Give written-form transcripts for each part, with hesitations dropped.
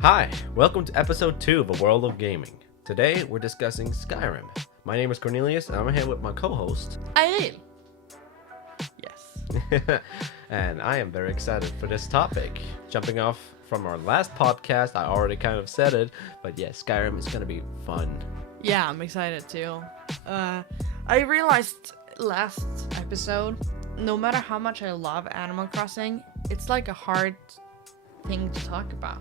Hi, welcome to episode 2 of A World of Gaming. Today we're discussing Skyrim. My name is Cornelius and I'm here with my co-host, Eileen. Yes. and I am very excited for this topic. Jumping off from our last podcast, I already kind of said it, but yeah, Skyrim is going to be fun. Yeah, I'm excited too. I realized last episode, no matter how much I love Animal Crossing, it's like a hard thing to talk about.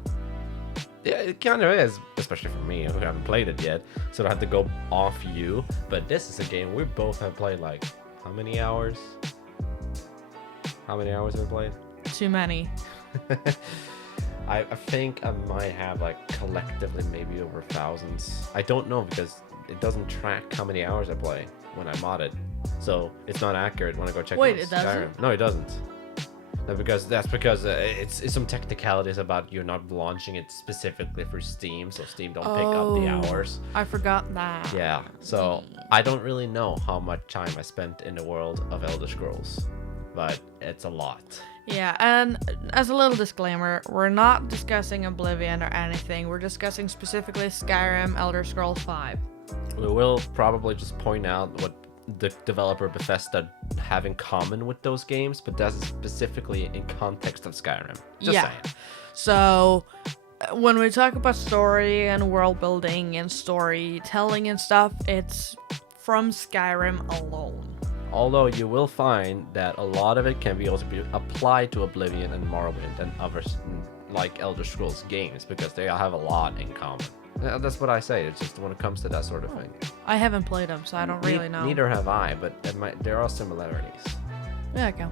Yeah, it kind of is, especially for me who haven't played it yet, so I have to go off you. But this is a game we both have played like, how many hours? How many hours have we played? Too many. I think I might have like collectively maybe over thousands. I don't know because it doesn't track how many hours I play when I mod it, so it's not accurate when I go check. Wait, on it doesn't? Skyrim. No, it doesn't. No, because it's some technicalities about you're not launching it specifically for Steam, so Steam don't pick up the hours. I forgot that. Yeah, so I don't really know how much time I spent in the world of Elder Scrolls, but it's a lot. Yeah, and as a little disclaimer, we're not discussing Oblivion or anything. We're discussing specifically Skyrim, Elder Scrolls 5. We will probably just point out what the developer Bethesda have in common with those games, but that's specifically in context of Skyrim. Just saying. So when we talk about story and world building and storytelling and stuff, it's from Skyrim alone. Although you will find that a lot of it can be also be applied to Oblivion and Morrowind and others like Elder Scrolls games, because they have a lot in common. That's what I say. It's just when it comes to that sort of thing. I haven't played them, so I don't really know. Neither have I, but there are similarities. Yeah, okay.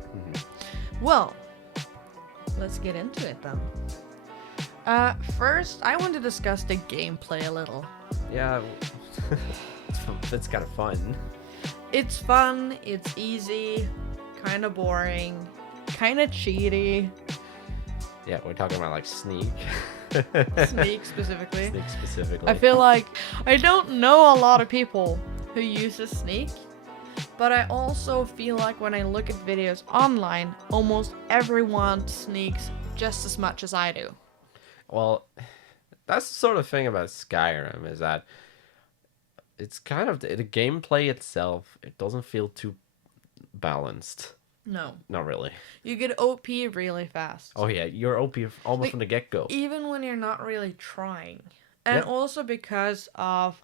Well, let's get into it then. First, I want to discuss the gameplay a little. Yeah, it's kind of fun. It's fun, it's easy, kind of boring, kind of cheaty. Yeah, we're talking about like Sneak. Sneak specifically. Sneak specifically. I feel like I don't know a lot of people who uses Sneak, but I also feel like when I look at videos online, almost everyone sneaks just as much as I do. Well, that's the sort of thing about Skyrim, is that it's kind of the gameplay itself, it doesn't feel too balanced. No. Not really. You get OP really fast. Oh yeah, you're OP almost from the get-go. Even when you're not really trying. And Yep. also because of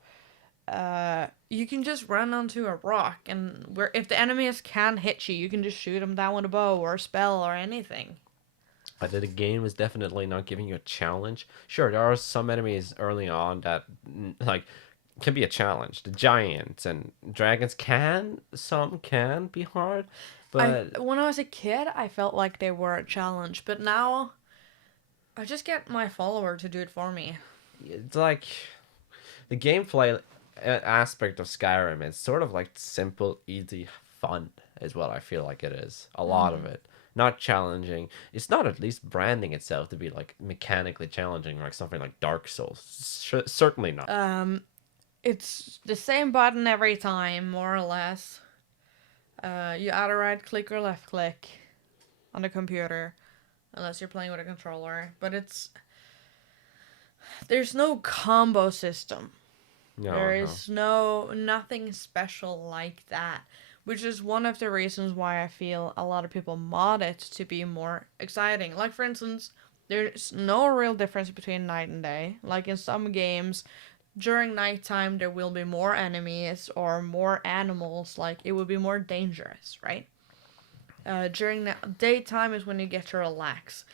you can just run onto a rock, and if the enemies can hit you, you can just shoot them down with a bow or a spell or anything. But the game is definitely not giving you a challenge. Sure, there are some enemies early on that like can be a challenge. The giants and dragons some can be hard. But When I was a kid, I felt like they were a challenge, but now I just get my follower to do it for me. it's like the gameplay aspect of Skyrim is sort of like simple, easy fun is what I feel like it is. A lot of it. Not challenging. It's not at least branding itself to be like mechanically challenging, like something like Dark Souls. Certainly not. It's the same button every time, more or less. You either right click or left click on the computer, unless you're playing with a controller. But there's no combo system. There is nothing special like that, which is one of the reasons why I feel a lot of people mod it to be more exciting. Like, for instance, there's no real difference between night and day. Like in some games, during nighttime there will be more enemies or more animals, like it will be more dangerous, right? During the daytime is when you get to relax.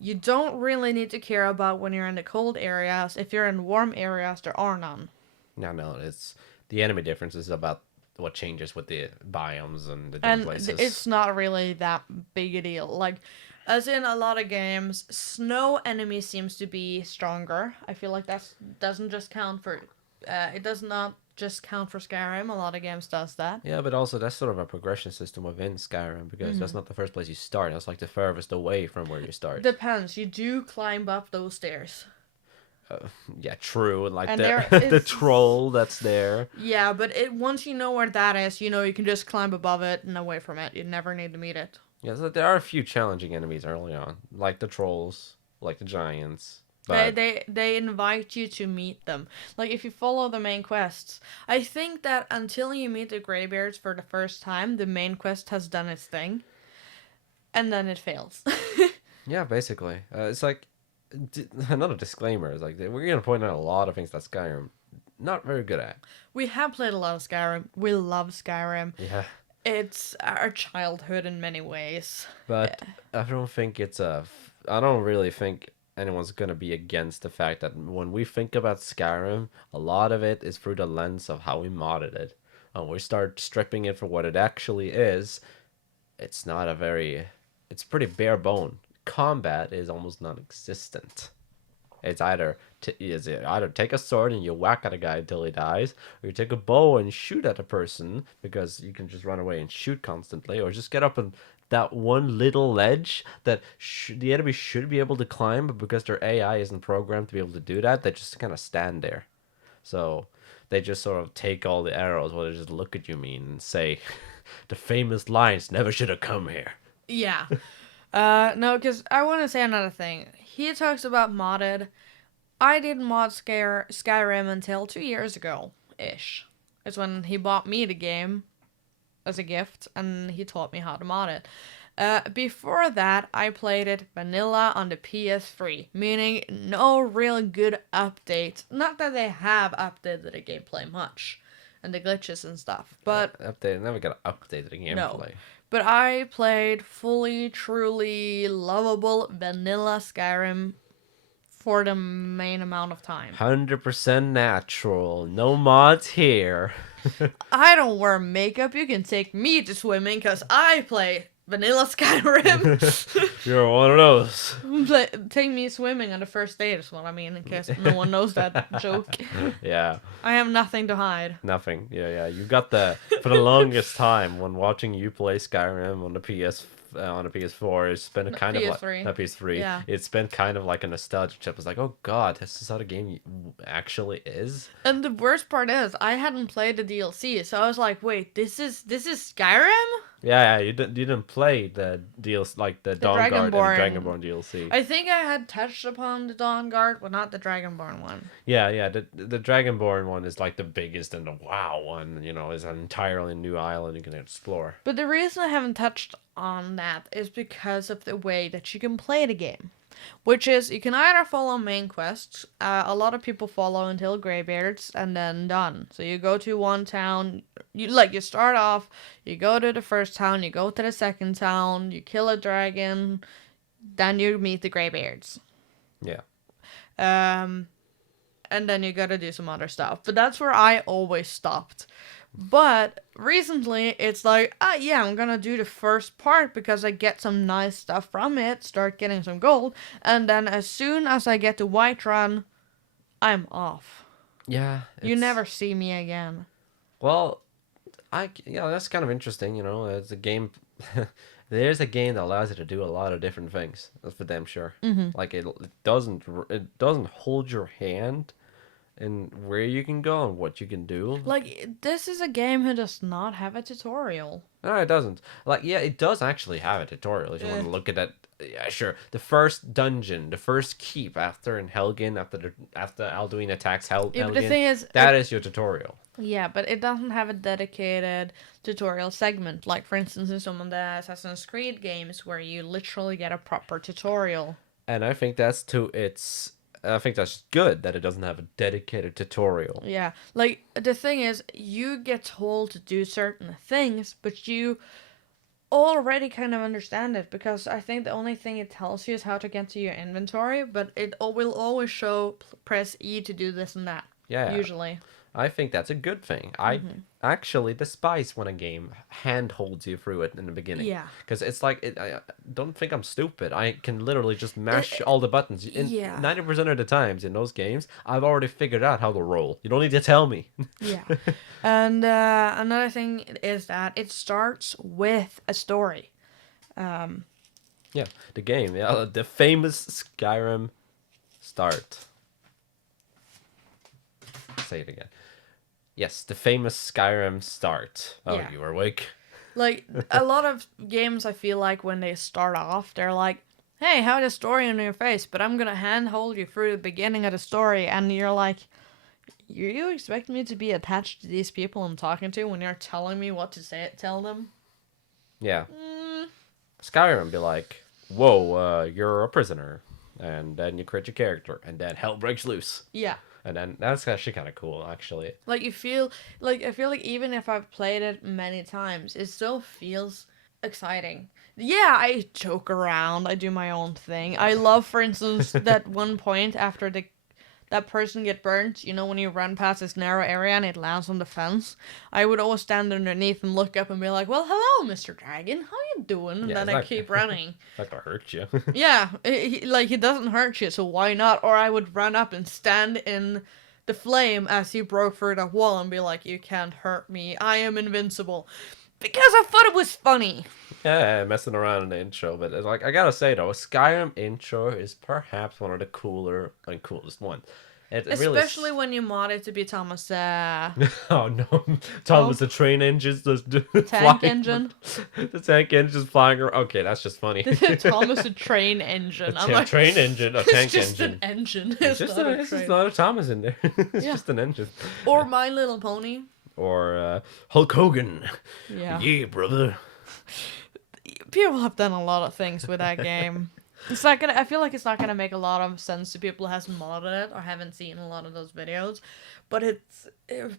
You don't really need to care about when you're in the cold areas. If you're in warm areas, there are none. No, it's the enemy difference is about what changes with the biomes and the different places. It's not really that big a deal. Like, as in a lot of games, snow enemy seems to be stronger. I feel like that doesn't just count for... it does not just count for Skyrim. A lot of games does that. Yeah, but also that's sort of a progression system within Skyrim, because that's not the first place you start. That's like the furthest away from where you start. Depends. You do climb up those stairs. Yeah, true. Like And the troll that's there. Yeah, but once you know where that is, you can just climb above it and away from it. You never need to meet it. Yeah, so there are a few challenging enemies early on, like the trolls, like the giants. But They invite you to meet them. Like if you follow the main quests, I think that until you meet the Greybeards for the first time, the main quest has done its thing, and then it fails. yeah, basically, it's like another disclaimer is like we're gonna point out a lot of things that Skyrim not very good at. We have played a lot of Skyrim. We love Skyrim. Yeah, It's our childhood in many ways. but I don't think it's a. I don't really think anyone's gonna be against the fact that when we think about Skyrim, a lot of it is through the lens of how we modded it. And we start stripping it for what it actually is. It's not a very. It's pretty bare bone. Combat is almost non-existent. It's either take a sword and you whack at a guy until he dies, or you take a bow and shoot at a person because you can just run away and shoot constantly, or just get up on that one little ledge that the enemy should be able to climb, but because their AI isn't programmed to be able to do that, they just kind of stand there. So they just sort of take all the arrows, while they just look at you mean and say, "The famous lines never should have come here." Yeah. No, because I want to say another thing. He talks about modded. I didn't mod Skyrim until 2 years ago ish. It's when he bought me the game as a gift, and he taught me how to mod it. Before that, I played it vanilla on the PS3, meaning no real good updates. Not that they have updated the gameplay much, and the glitches and stuff, but Update never got updated the gameplay. No. But I played fully, truly lovable vanilla Skyrim for the main amount of time. 100% natural. No mods here. I don't wear makeup. You can take me to swimming because I play vanilla Skyrim. You're one of those. Take me swimming on the first date is what I mean, in case no one knows that joke. Yeah. I have nothing to hide. Nothing. Yeah. You got for the longest time when watching you play Skyrim on the PS4, it's been kind PS3. of like not PS3. Yeah. It's been kind of like a nostalgia trip. It's like, oh god, this is how the game actually is. And the worst part is, I hadn't played the DLC, so I was like, wait, this is Skyrim? Yeah, you didn't play the deals like the Dawnguard and the Dragonborn DLC. I think I had touched upon the Dawnguard, but not the Dragonborn one. Yeah. The Dragonborn one is like the biggest, and the WoW one, is an entirely new island you can explore. But the reason I haven't touched on that is because of the way that you can play the game. Which is, you can either follow main quests. A lot of people follow until Greybeards and then done. So you go to one town, you start off, you go to the first town, you go to the second town, you kill a dragon, then you meet the Greybeards. Yeah. And then you gotta do some other stuff. But that's where I always stopped. But recently, it's like, I'm gonna do the first part because I get some nice stuff from it, start getting some gold, and then as soon as I get to Whiterun, I'm off. Yeah. You never see me again. Well, that's kind of interesting, It's a game. There's a game that allows you to do a lot of different things. That's for damn sure. Mm-hmm. Like it doesn't hold your hand in where you can go and what you can do. Like, this is a game who does not have a tutorial. No, it doesn't. Like, yeah, it does actually have a tutorial if you want to look at it. Yeah, sure. The first dungeon, the first keep after in Helgen, after Alduin attacks Helgen. Yeah, but the thing is, that is your tutorial. Yeah, but it doesn't have a dedicated tutorial segment. Like, for instance, in some of the Assassin's Creed games where you literally get a proper tutorial. And I think that's good that it doesn't have a dedicated tutorial. Yeah, like, the thing is, you get told to do certain things, but you already kind of understand it, because I think the only thing it tells you is how to get to your inventory, but it will always show press E to do this and that. Yeah. Usually. I think that's a good thing. I actually despise when a game handholds you through it in the beginning. Yeah. Because it's like, I don't think I'm stupid. I can literally just mash all the buttons. Yeah. 90% of the times in those games, I've already figured out how to roll. You don't need to tell me. Yeah. And another thing is that it starts with a story. Yeah, the game. Yeah, the famous Skyrim start. Say it again. Yes, the famous Skyrim start. Oh, Yeah. you were awake. Like, a lot of games, I feel like when they start off, they're like, hey, have the story in your face, but I'm gonna handhold you through the beginning of the story, and you're like, you expect me to be attached to these people I'm talking to when you're telling me what to tell them? Yeah. Skyrim be like, whoa, you're a prisoner. And then you create your character, and then hell breaks loose. Yeah. And then that's actually kind of cool, actually. Like, I feel like even if I've played it many times, it still feels exciting. Yeah, I joke around, I do my own thing. I love, for instance, that one point after that person get burnt, when you run past this narrow area and it lands on the fence, I would always stand underneath and look up and be like, well, hello, Mr. Dragon, how you doing? And then I keep running. Not gonna hurt you. Yeah, he doesn't hurt you, so why not? Or I would run up and stand in the flame as he broke through the wall and be like, you can't hurt me, I am invincible. Because I thought it was funny. Yeah, messing around in the intro, but it's like, I gotta say though, Skyrim intro is perhaps one of the cooler and coolest ones. Especially when you mod it to be Thomas. Oh no, Thomas the train engine's tank engine. The tank engine's flying around. Okay, that's just funny. Thomas the train engine. Train engine, a tank engine. It's just an engine. It's just not a Thomas in there. It's just an engine. Or My Little Pony. Or Hulk Hogan. Yeah, brother. People have done a lot of things with that game. I feel like it's not gonna make a lot of sense to people who hasn't modded it or haven't seen a lot of those videos. But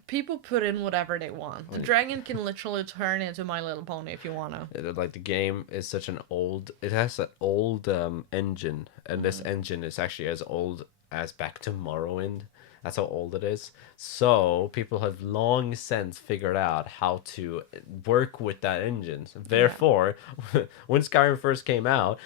people put in whatever they want. The dragon can literally turn into My Little Pony if you wanna. Like, the game is such an old. It has an old engine, and this engine is actually as old as Back to Morrowind. That's how old it is. So people have long since figured out how to work with that engine. Therefore, when Skyrim first came out,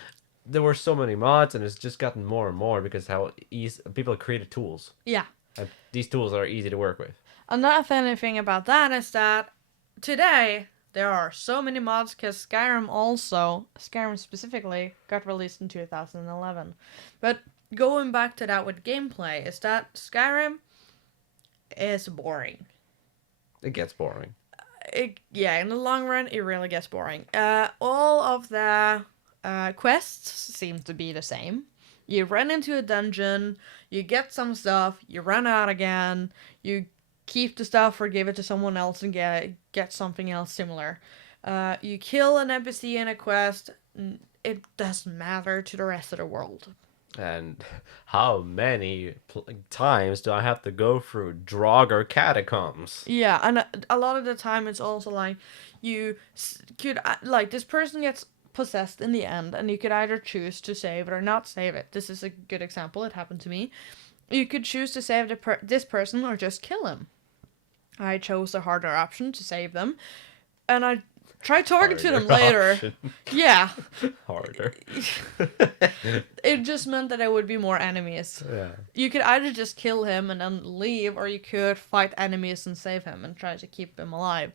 there were so many mods, and it's just gotten more and more because how easy people created tools. Yeah. And these tools are easy to work with. Another funny thing about that is that today there are so many mods because Skyrim specifically, got released in 2011. But going back to that with gameplay is that Skyrim is boring. It gets boring. In the long run, it really gets boring. All of the quests seem to be the same. You run into a dungeon, you get some stuff, you run out again, you keep the stuff or give it to someone else and get something else similar. You kill an NPC in a quest, it doesn't matter to the rest of the world. And how many times do I have to go through Draugr catacombs? Yeah, and a lot of the time it's also like you could this person gets possessed in the end, and you could either choose to save it or not save it. This is a good example. It happened to me. You could choose to save this person or just kill him. I chose the harder option to save them, and I tried talking to them later. Option. Yeah. Harder. It just meant that there would be more enemies. Yeah. You could either just kill him and then leave, or you could fight enemies and save him and try to keep him alive.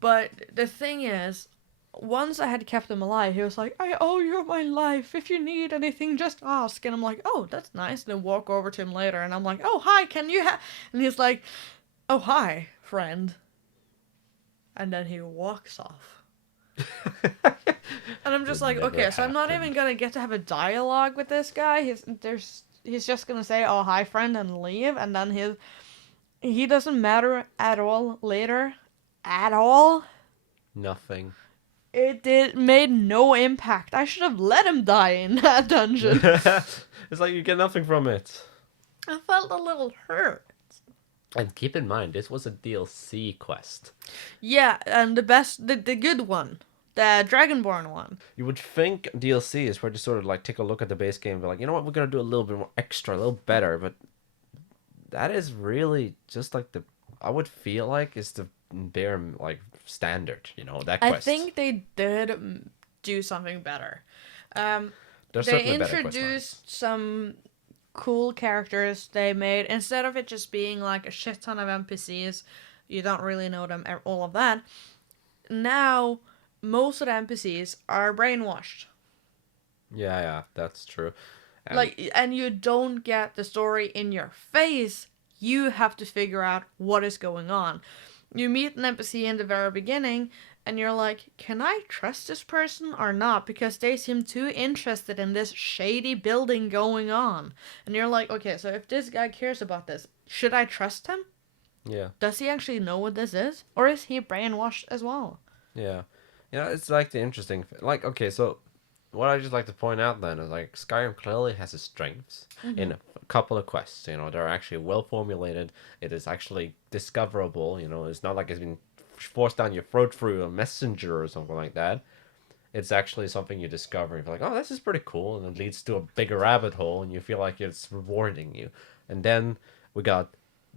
But the thing is, once I had kept him alive, he was like, I owe you my life. If you need anything, just ask. And I'm like, oh, that's nice. And then walk over to him later, and I'm like, oh, hi, can you And he's like, oh, hi, friend. And then he walks off. And I'm just like, okay, so I'm not even gonna get to have a dialogue with this guy. He's just gonna say, oh, hi, friend, and leave. And then he doesn't matter at all later. At all. Nothing. It made no impact. I should have let him die in that dungeon. It's like you get nothing from it. I felt a little hurt. And keep in mind, this was a DLC quest. Yeah, and the good one. The Dragonborn one. You would think DLC is where to sort of like take a look at the base game and be like, you know what, we're going to do a little bit more extra, a little better. But that is really just like I would feel like it's the bare like standard, that quest. I think they did do something better. They introduced some cool characters. They made, instead of it just being like a shit ton of NPCs, you don't really know them, all of that. Now, most of the NPCs are brainwashed. Yeah, that's true. And you don't get the story in your face. You have to figure out what is going on. You meet an NPC in the very beginning, and you're like, can I trust this person or not? Because they seem too interested in this shady building going on. And you're like, okay, so if this guy cares about this, should I trust him? Yeah. Does he actually know what this is? Or is he brainwashed as well? Yeah. Yeah, it's like the interesting... Like, okay, so what I just like to point out then is, like, Skyrim clearly has its strengths in a couple of quests. You know, they're actually well formulated. It is actually discoverable. You know, it's not like it's been forced down your throat through a messenger or something like that. It's actually something you discover. You're like, oh, this is pretty cool. And it leads to a bigger rabbit hole, and you feel like it's rewarding you. And then we got,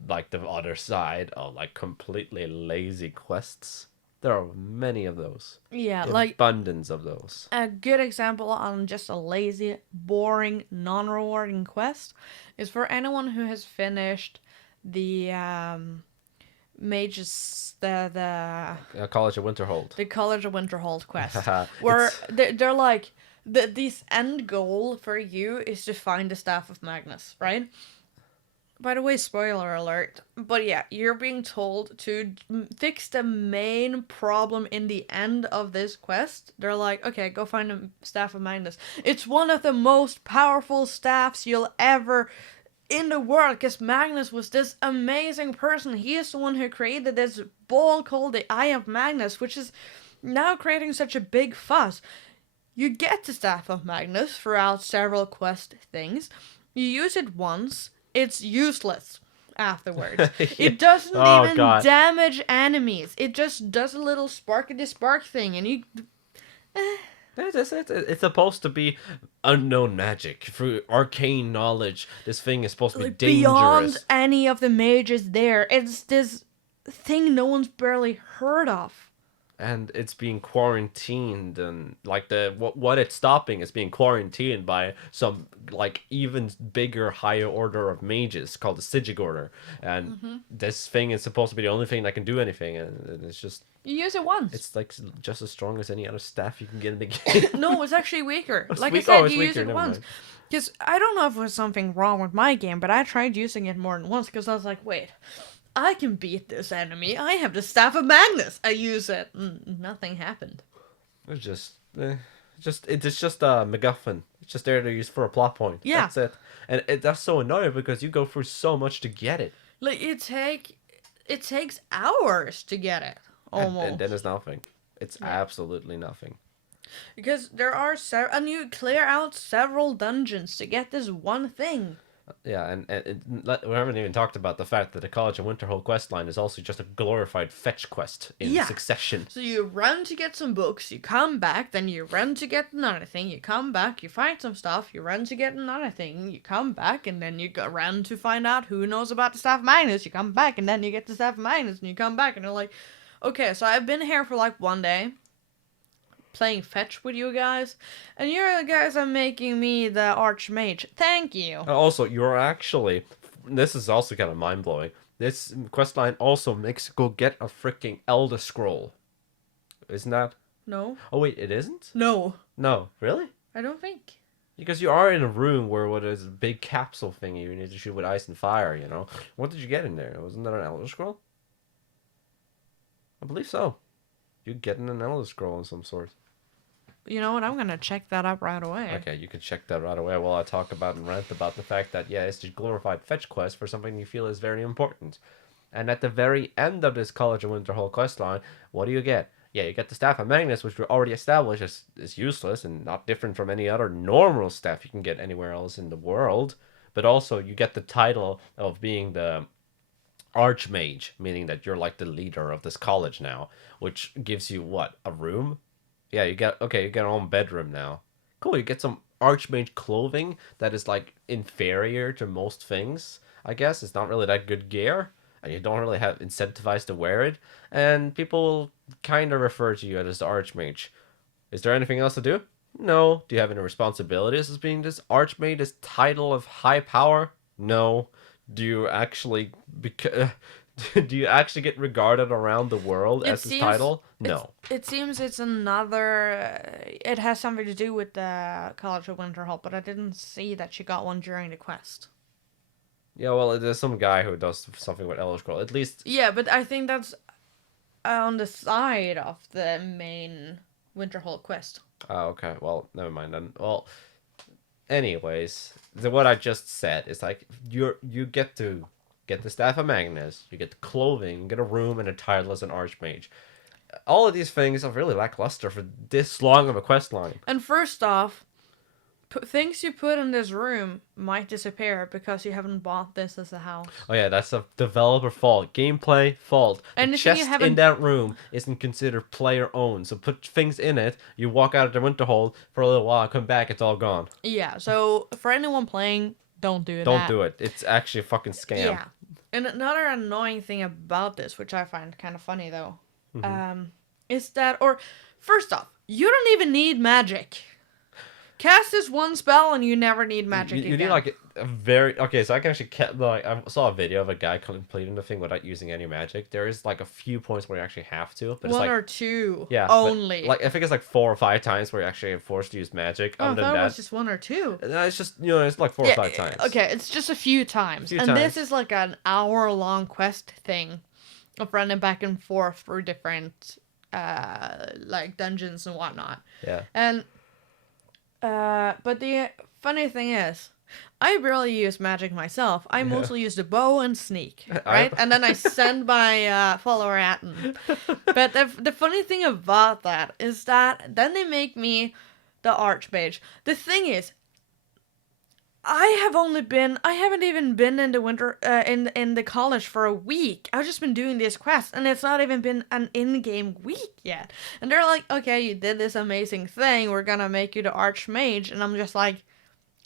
like, the other side of, like, completely lazy quests. There are many of those. Yeah, like Abundance of those. a good example on just a lazy, boring, non-rewarding quest is for anyone who has finished the mages the College of Winterhold. the College of Winterhold quest, where they're like this end goal for you is to find the Staff of Magnus, right? By the way, spoiler alert, but yeah, you're being told to fix the main problem in the end of this quest. They're like, okay, go find the Staff of Magnus. It's one of the most powerful staffs you'll ever in the world, because Magnus was this amazing person. He is the one who created this ball called the Eye of Magnus, which is now creating such a big fuss. You get the Staff of Magnus throughout several quest things. You use it once. It's useless afterwards. Yeah. It doesn't Oh, even God. damage enemies. It just does a little sparkety spark thing, and you... It's supposed to be unknown magic through arcane knowledge. This thing is supposed to be like, dangerous. beyond any of the mages there. It's this thing no one's barely heard of. And it's being quarantined, and like what it's stopping is being quarantined by some like even bigger, higher order of mages called the Sigig Order. And this thing is supposed to be the only thing that can do anything, and it's just... You use it once. It's like just as strong as any other staff you can get in the game. No, it's actually weaker. It's Like weak- I said, oh, it's you use weaker, it never once. mind. Because I don't know if there was something wrong with my game, but I tried using it more than once because I was like, wait, I can beat this enemy. I have the Staff of Magnus. I use it. Nothing happened. It's it's just a MacGuffin. It's just there to use for a plot point. Yeah. That's it. And that's so annoying because you go through so much to get it. Like, it takes hours to get it, almost. And then it's nothing. It's absolutely nothing. Because there are and you clear out several dungeons to get this one thing. Yeah, and we haven't even talked about the fact that the College of Winterhold questline is also just a glorified fetch quest in succession. So you run to get some books, you come back, then you run to get another thing, you come back, you find some stuff, you run to get another thing, you come back, and then you run to find out who knows about the Staff of Magnus, you come back, and then you get the Staff of Magnus, and you come back, and you're like, okay, so I've been here for like one day, playing fetch with you guys, and you guys are making me the Archmage. Thank you. Also, you're actually... This is also kind of mind-blowing. This questline also makes you go get a freaking Elder Scroll. Isn't that... No. Oh, wait, it isn't? No. No, really? I don't think. Because you are in a room where what is a big capsule thing you need to shoot with ice and fire, you know? What did you get in there? Wasn't that an Elder Scroll? I believe so. You're getting an Elder Scroll of some sort. You know what? I'm gonna check that up right away. Okay, you can check that right away while I talk about and rant about the fact that, yeah, it's a glorified fetch quest for something you feel is very important. And at the very end of this College of Winterhold questline, what do you get? Yeah, you get the Staff of Magnus, which we already established is useless and not different from any other normal staff you can get anywhere else in the world. But also, you get the title of being the Archmage, meaning that you're like the leader of this college now, which gives you, what, a room? Yeah, you get your own bedroom now. Cool, you get some Archmage clothing that is, like, inferior to most things, I guess. It's not really that good gear, and you don't really have incentivized to wear it, and people will kind of refer to you as the Archmage. Is there anything else to do? No. Do you have any responsibilities as being this Archmage, this title of high power? No. Do you actually... Do you actually get regarded around the world as this title? No. It seems it's another... it has something to do with the College of Winterhold, but I didn't see that she got one during the quest. Yeah, well, there's some guy who does something with Elder Scroll. At least... Yeah, but I think that's on the side of the main Winterhold quest. Oh, okay. Well, never mind then. Well, anyways, what I just said is like you get to get the staff of Magnus, you get the clothing, get a room, and a title as an archmage. All of these things are really lackluster for this long of a quest line. And first off, things you put in this room might disappear because you haven't bought this as a house. Oh yeah, that's a developer fault, gameplay fault. The chest in that room isn't considered player owned, so put things in it. You walk out of the Winterhold for a little while, come back, it's all gone. Yeah, so for anyone playing, don't do that. Don't do it. It's actually a fucking scam. Yeah, and another annoying thing about this, which I find kind of funny though, is that, or first off, you don't even need magic. Cast this one spell and you never need magic again. You need like a very... Okay, so I can actually... Like, I saw a video of a guy completing the thing without using any magic. There is like a few points where you actually have to. But one it's like, or two only. But, like I think it's like 4 or 5 times where you're actually forced to use magic. Oh, I thought it was just 1 or 2. No, it's just, it's like 4 or 5 times. Okay, it's just a few times. This is like an hour-long quest thing of running back and forth through different like dungeons and whatnot. Yeah. And but the funny thing is, I barely use magic myself. I mostly use the bow and sneak, right? And then I send my follower at them. But the funny thing about that is that then they make me the archmage. The thing is, I haven't even been in the winter in the college for a week. I've just been doing these quests, and it's not even been an in-game week yet. And they're like, okay, you did this amazing thing, we're gonna make you the archmage, and I'm just like,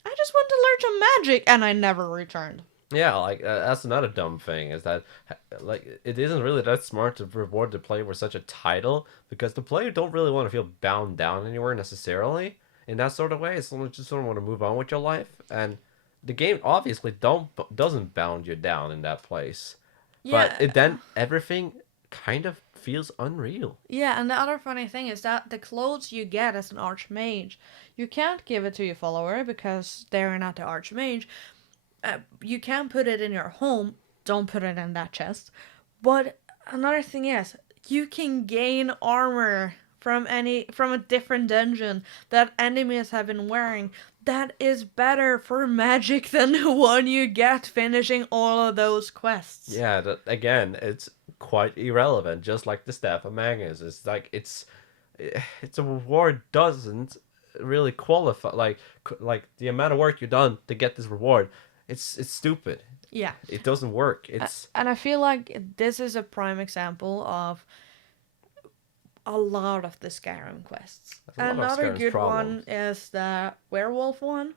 I just want to learn some magic, and I never returned. Yeah, like that's another dumb thing is that like it isn't really that smart to reward the player with such a title because the player don't really want to feel bound down anywhere necessarily. In that sort of way, it's just sort of want to move on with your life, and the game obviously doesn't bound you down in that place. Yeah. But then everything kind of feels unreal. Yeah, and the other funny thing is that the clothes you get as an archmage, you can't give it to your follower because they're not the archmage. You can put it in your home. Don't put it in that chest. But another thing is, you can gain armor from a different dungeon that enemies have been wearing that is better for magic than the one you get finishing all of those quests. Yeah, again, it's quite irrelevant, just like the Staff of Magnus. It's like it's a reward doesn't really qualify, like the amount of work you've done to get this reward, it's stupid. Yeah. It doesn't work. And I feel like this is a prime example of a lot of the Skyrim quests. Another good one is the werewolf one.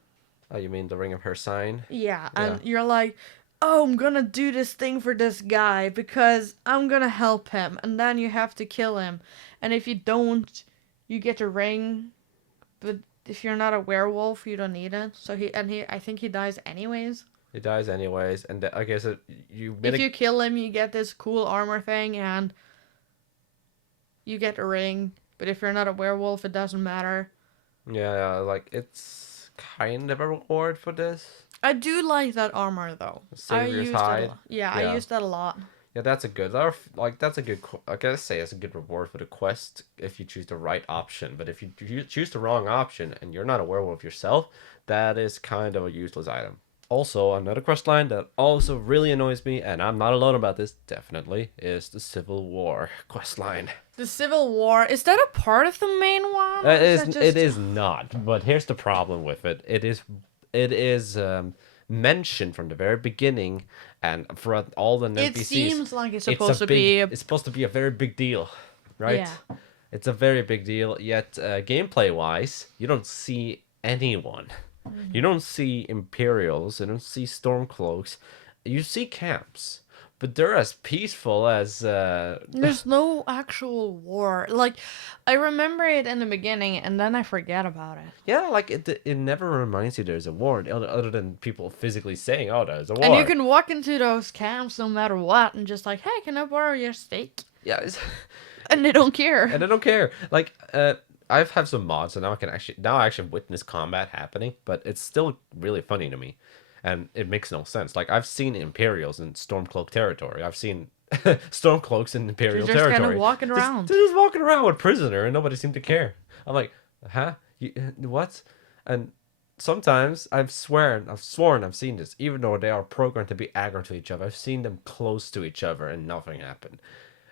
Oh, you mean the Ring of Her sign? Yeah, and you're like, oh, I'm gonna do this thing for this guy because I'm gonna help him, and then you have to kill him. And if you don't, you get a ring, but if you're not a werewolf, you don't need it. So I think he dies anyways. He dies anyways, and I guess if you kill him, you get this cool armor thing, and you get a ring, but if you're not a werewolf, it doesn't matter. Yeah, like, it's kind of a reward for this. I do like that armor, though. Savior's hide. I use that a lot. Yeah, that's a good, I gotta say, it's a good reward for the quest if you choose the right option. But if you choose the wrong option and you're not a werewolf yourself, that is kind of a useless item. Also, another quest line that also really annoys me, and I'm not alone about this, definitely, is the Civil War quest line. The Civil War, is that a part of the main one? It is not, but here's the problem with it. It is mentioned from the very beginning, and for all the NPCs. It seems like it's supposed to be a very big deal, right? Yeah. It's a very big deal, yet gameplay-wise, you don't see anyone. Mm-hmm. You don't see Imperials, you don't see Stormcloaks, you see camps, but they're as peaceful as... There's no actual war. Like, I remember it in the beginning, and then I forget about it. Yeah, like, it never reminds you there's a war, other than people physically saying, oh, there's a war. And you can walk into those camps no matter what, and just like, hey, can I borrow your steak? Yeah. And they don't care. And they don't care. Like, I've had some mods, and now I actually witness combat happening, but it's still really funny to me, and it makes no sense. Like, I've seen Imperials in Stormcloak territory. I've seen Stormcloaks in She's Imperial just kind of territory. walking around. They're just walking around with prisoner, and nobody seemed to care. I'm like, huh? What? And sometimes I've sworn I've seen this, even though they are programmed to be aggro to each other. I've seen them close to each other, and nothing happened.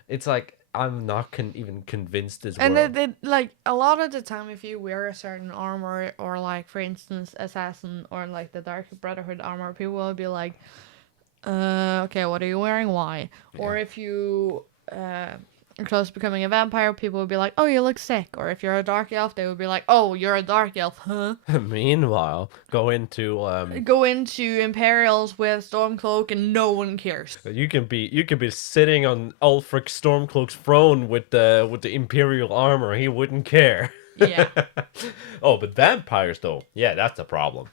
It's like I'm not even convinced this And world. like a lot of the time, if you wear a certain armor, or like for instance, assassin or like the Dark Brotherhood armor, people will be like, okay, what are you wearing? Why? Yeah. Or if you are close to becoming a vampire, people would be like, oh, you look sick. Or if you're a dark elf, they would be like, oh, you're a dark elf, huh? Meanwhile, go into Imperials with Stormcloak and no one cares. you can be sitting on Ulfric Stormcloak's throne with the Imperial armor. He wouldn't care. Yeah. Oh, but vampires though, yeah, that's a problem.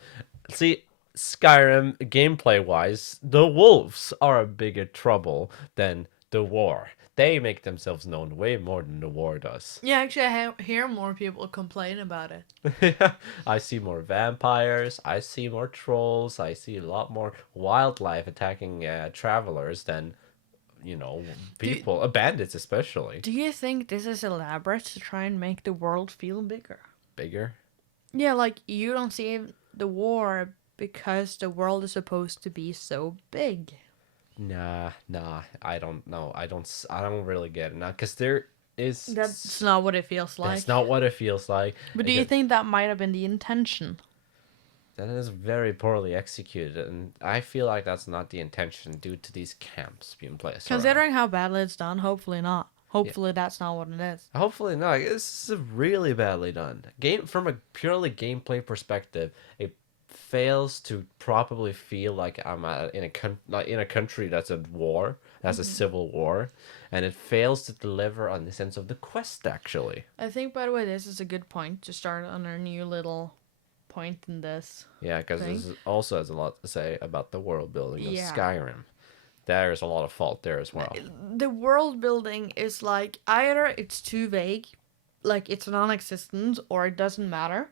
See, Skyrim gameplay wise, the wolves are a bigger trouble than the war. They make themselves known way more than the war does. Yeah, actually, I hear more people complain about it. Yeah, I see more vampires. I see more trolls. I see a lot more wildlife attacking travelers than, people, bandits especially. Do you think this is elaborate to try and make the world feel bigger? Bigger? Yeah, like you don't see the war because the world is supposed to be so big. Nah, I don't know. I don't really get it now, because that's not what it feels like. That's not what it feels like. But do you think that might have been the intention? That is very poorly executed, and I feel like that's not the intention due to these camps being placed. Considering how badly it's done, hopefully not. Hopefully that's not what it is. Hopefully not. This is really badly done. From a purely gameplay perspective, it fails to properly feel like I'm in a country that's at war, that's a civil war, and it fails to deliver on the sense of the quest. Actually, I think, by the way, this is a good point to start on our new little point in this. Yeah, because this also has a lot to say about the world building of Skyrim. There's a lot of fault there as well. The world building is like either it's too vague, like it's non-existent, or it doesn't matter,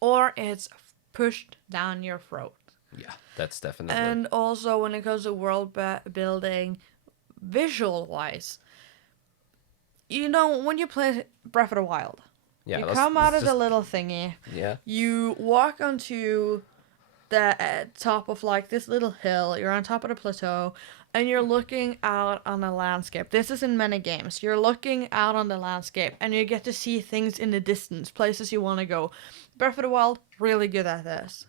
or it's pushed down your throat. Yeah, that's definitely. And also when it comes to world building, visual-wise, when you play Breath of the Wild, you come out of the little thingy. Yeah. You walk onto the top of like this little hill. You're on top of the plateau, and you're looking out on the landscape. This is in many games. You're looking out on the landscape, and you get to see things in the distance, places you want to go. Breath of the Wild, really good at this.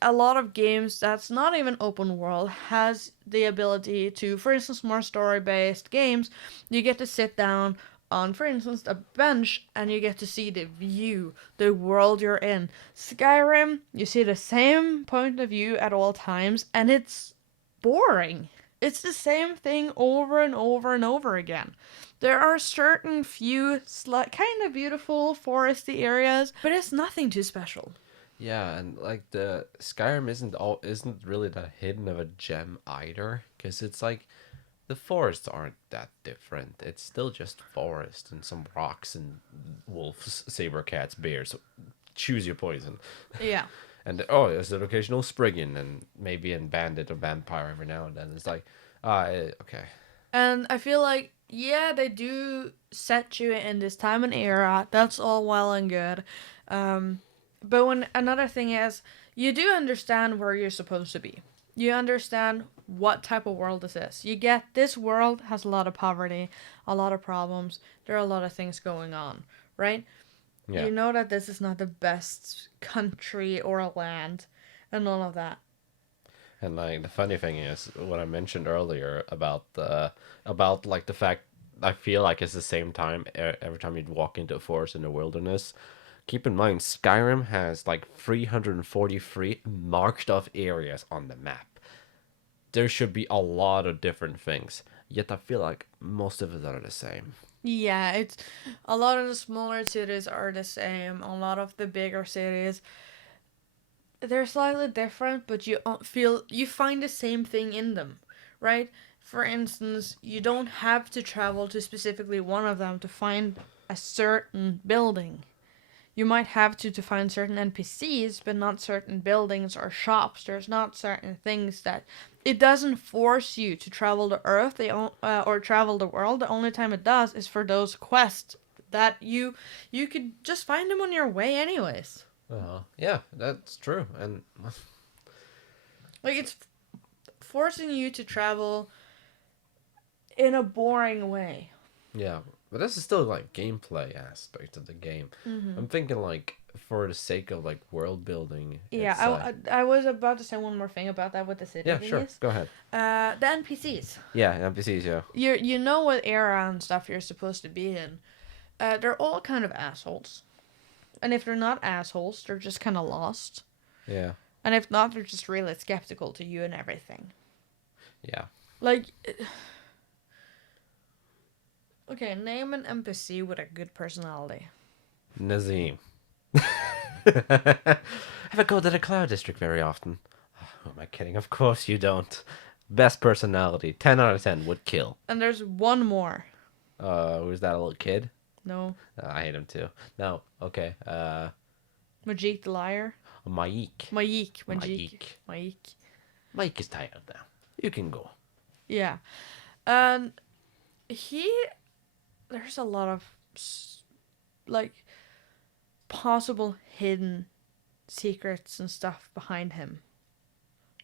A lot of games that's not even open world has the ability to, for instance, more story-based games, you get to sit down on, for instance, a bench, and you get to see the view, the world you're in. Skyrim, you see the same point of view at all times, and it's boring. It's the same thing over and over and over again. There are certain few kind of beautiful foresty areas, but it's nothing too special. Yeah, and like the Skyrim isn't really that hidden of a gem either, because it's like the forests aren't that different. It's still just forest and some rocks and wolves, saber cats, bears. So choose your poison. Yeah. And there's an occasional Spriggan and maybe a bandit or vampire every now and then. It's like, okay. And I feel like, yeah, they do set you in this time and era. That's all well and good. But when another thing is, you do understand where you're supposed to be. You understand what type of world this is. You get this world has a lot of poverty, a lot of problems. There are a lot of things going on, right? Yeah. You know that this is not the best country or land and all of that. And like the funny thing is what I mentioned earlier about the fact I feel like it's the same time every time you'd walk into a forest in the wilderness. Keep in mind, Skyrim has like 343 marked off areas on the map. There should be a lot of different things, yet I feel like most of it are the same. Yeah, it's a lot of the smaller cities are the same. A lot of the bigger cities, they're slightly different, but you find the same thing in them, right? For instance, you don't have to travel to specifically one of them to find a certain building. You might have to find certain NPCs, but not certain buildings or shops. There's not certain things that it doesn't force you to travel the earth or travel the world. The only time it does is for those quests that you could just find them on your way anyways. Yeah, that's true. And like it's forcing you to travel in a boring way. yeah, but this is still like gameplay aspect of the game. I'm thinking like for the sake of like world building. Yeah, I was about to say one more thing about that with the city. Yeah, sure. Go ahead. The NPCs. Yeah, NPCs. Yeah. You know what era and stuff you're supposed to be in. They're all kind of assholes, and if they're not assholes, they're just kind of lost. Yeah. And if not, they're just really skeptical to you and everything. Yeah. Like, okay, name an NPC with a good personality. Nazim. Ever go to the Cloud District very often? Oh, who am I kidding? Of course you don't. Best personality. 10 out of 10 would kill. And there's one more. Was that a little kid? No. I hate him too. No. Okay. Majik the Liar. Maik. Maik is tired now. You can go. Yeah. And there's a lot of, like, possible hidden secrets and stuff behind him.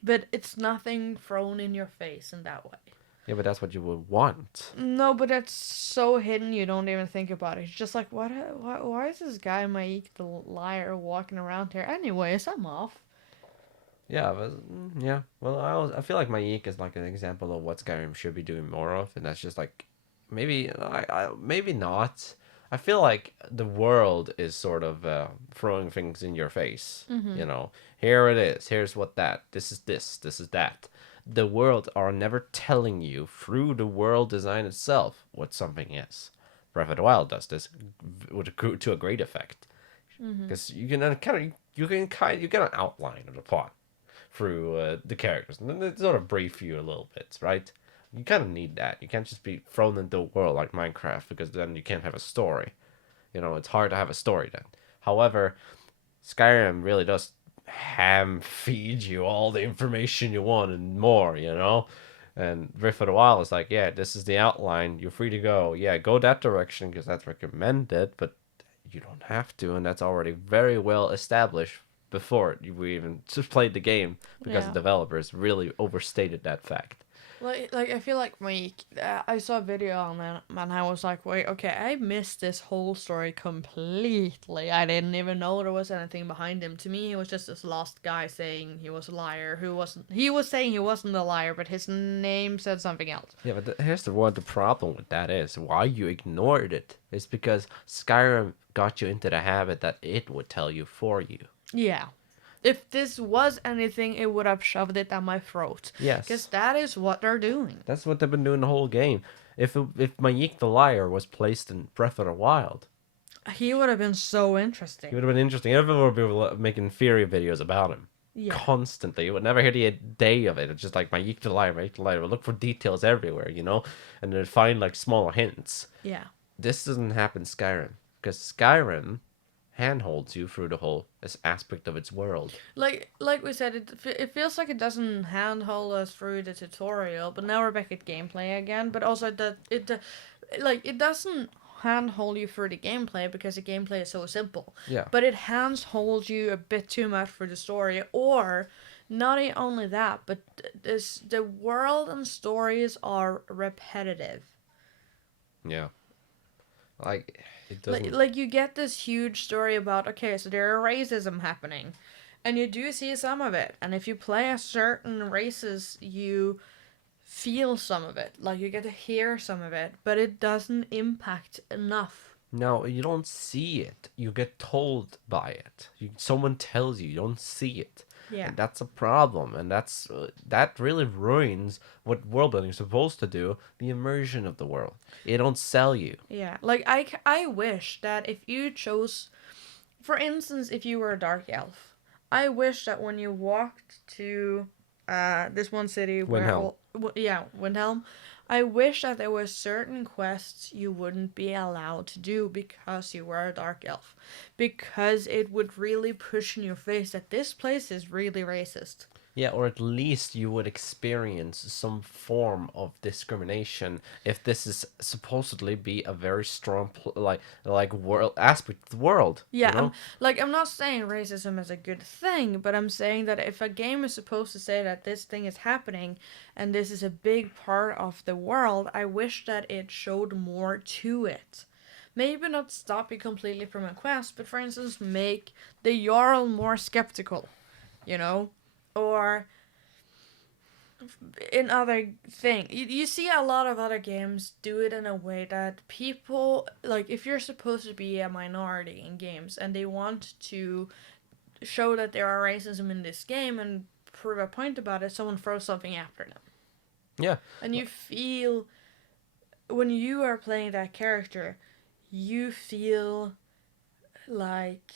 But it's nothing thrown in your face in that way. Yeah, but that's what you would want. No, but it's so hidden you don't even think about it. It's just like, why is this guy Maik the Liar walking around here? Anyways, I'm off. Yeah, but yeah. Well, I feel like Maik is like an example of what Skyrim should be doing more of, and that's just like maybe maybe not. I feel like the world is sort of throwing things in your face. Mm-hmm. You know, here it is. Here's what that. This is this. This is that. The world are never telling you through the world design itself what something is. Breath of the Wild does this to a great effect, because you can get an outline of the plot through the characters, and then they sort of brief you a little bit, right? You kind of need that. You can't just be thrown into a world like Minecraft, because then you can't have a story. You know, it's hard to have a story then. However, Skyrim really does ham feed you all the information you want and more, you know? And Breath of the Wild is like, yeah, this is the outline. You're free to go. Yeah, go that direction because that's recommended, but you don't have to, and that's already very well established before we even just played the game, because the developers really overstated that fact. Like I feel like I saw a video on that, and I was like, wait, okay, I missed this whole story completely. I didn't even know there was anything behind him. To me, he was just this lost guy saying he was a liar who wasn't. He was saying he wasn't a liar, but his name said something else. Yeah, but here's the problem with that is why you ignored it. It's because Skyrim got you into the habit that it would tell you for you. Yeah. If this was anything, it would have shoved it down my throat. Yes. Because that is what they're doing. That's what they've been doing the whole game. If Maik the Liar was placed in Breath of the Wild, he would have been so interesting. He would have been interesting. Everyone would be making theory videos about him. Yeah. Constantly. You would never hear the day of it. It's just like Maik the Liar, Maik the Liar. We'll look for details everywhere, you know? And then find like smaller hints. Yeah. This doesn't happen in Skyrim. Because Skyrim handholds you through the whole aspect of its world. Like we said, it feels like it doesn't handhold us through the tutorial, but now we're back at gameplay again. But also it doesn't handhold you through the gameplay because the gameplay is so simple. Yeah. But it handholds you a bit too much for the story, or not only that, but the world and stories are repetitive. Yeah. Like, it doesn't... like you get this huge story about, okay, so there are racism happening, and you do see some of it, and if you play a certain races, you feel some of it, like you get to hear some of it, but it doesn't impact enough. No, you don't see it. You get told by it. Someone tells you. You don't see it. Yeah. And that's a problem, and that really ruins what world building is supposed to do, the immersion of the world. It don't sell you. Yeah, like I wish that if you chose, for instance, if you were a dark elf, I wish that when you walked to this one city Windhelm. Windhelm, I wish that there were certain quests you wouldn't be allowed to do because you were a dark elf. Because it would really push in your face that this place is really racist. Yeah, or at least you would experience some form of discrimination if this is supposedly be a very strong like world aspect of the world, Yeah, I'm not saying racism is a good thing, but I'm saying that if a game is supposed to say that this thing is happening and this is a big part of the world, I wish that it showed more to it. Maybe not stop you completely from a quest, but for instance, make the Jarl more skeptical, you know? Or in other thing, you see a lot of other games do it in a way that people, like, if you're supposed to be a minority in games and they want to show that there are racism in this game and prove a point about it, someone throws something after them. Yeah. And you feel, when you are playing that character, you feel like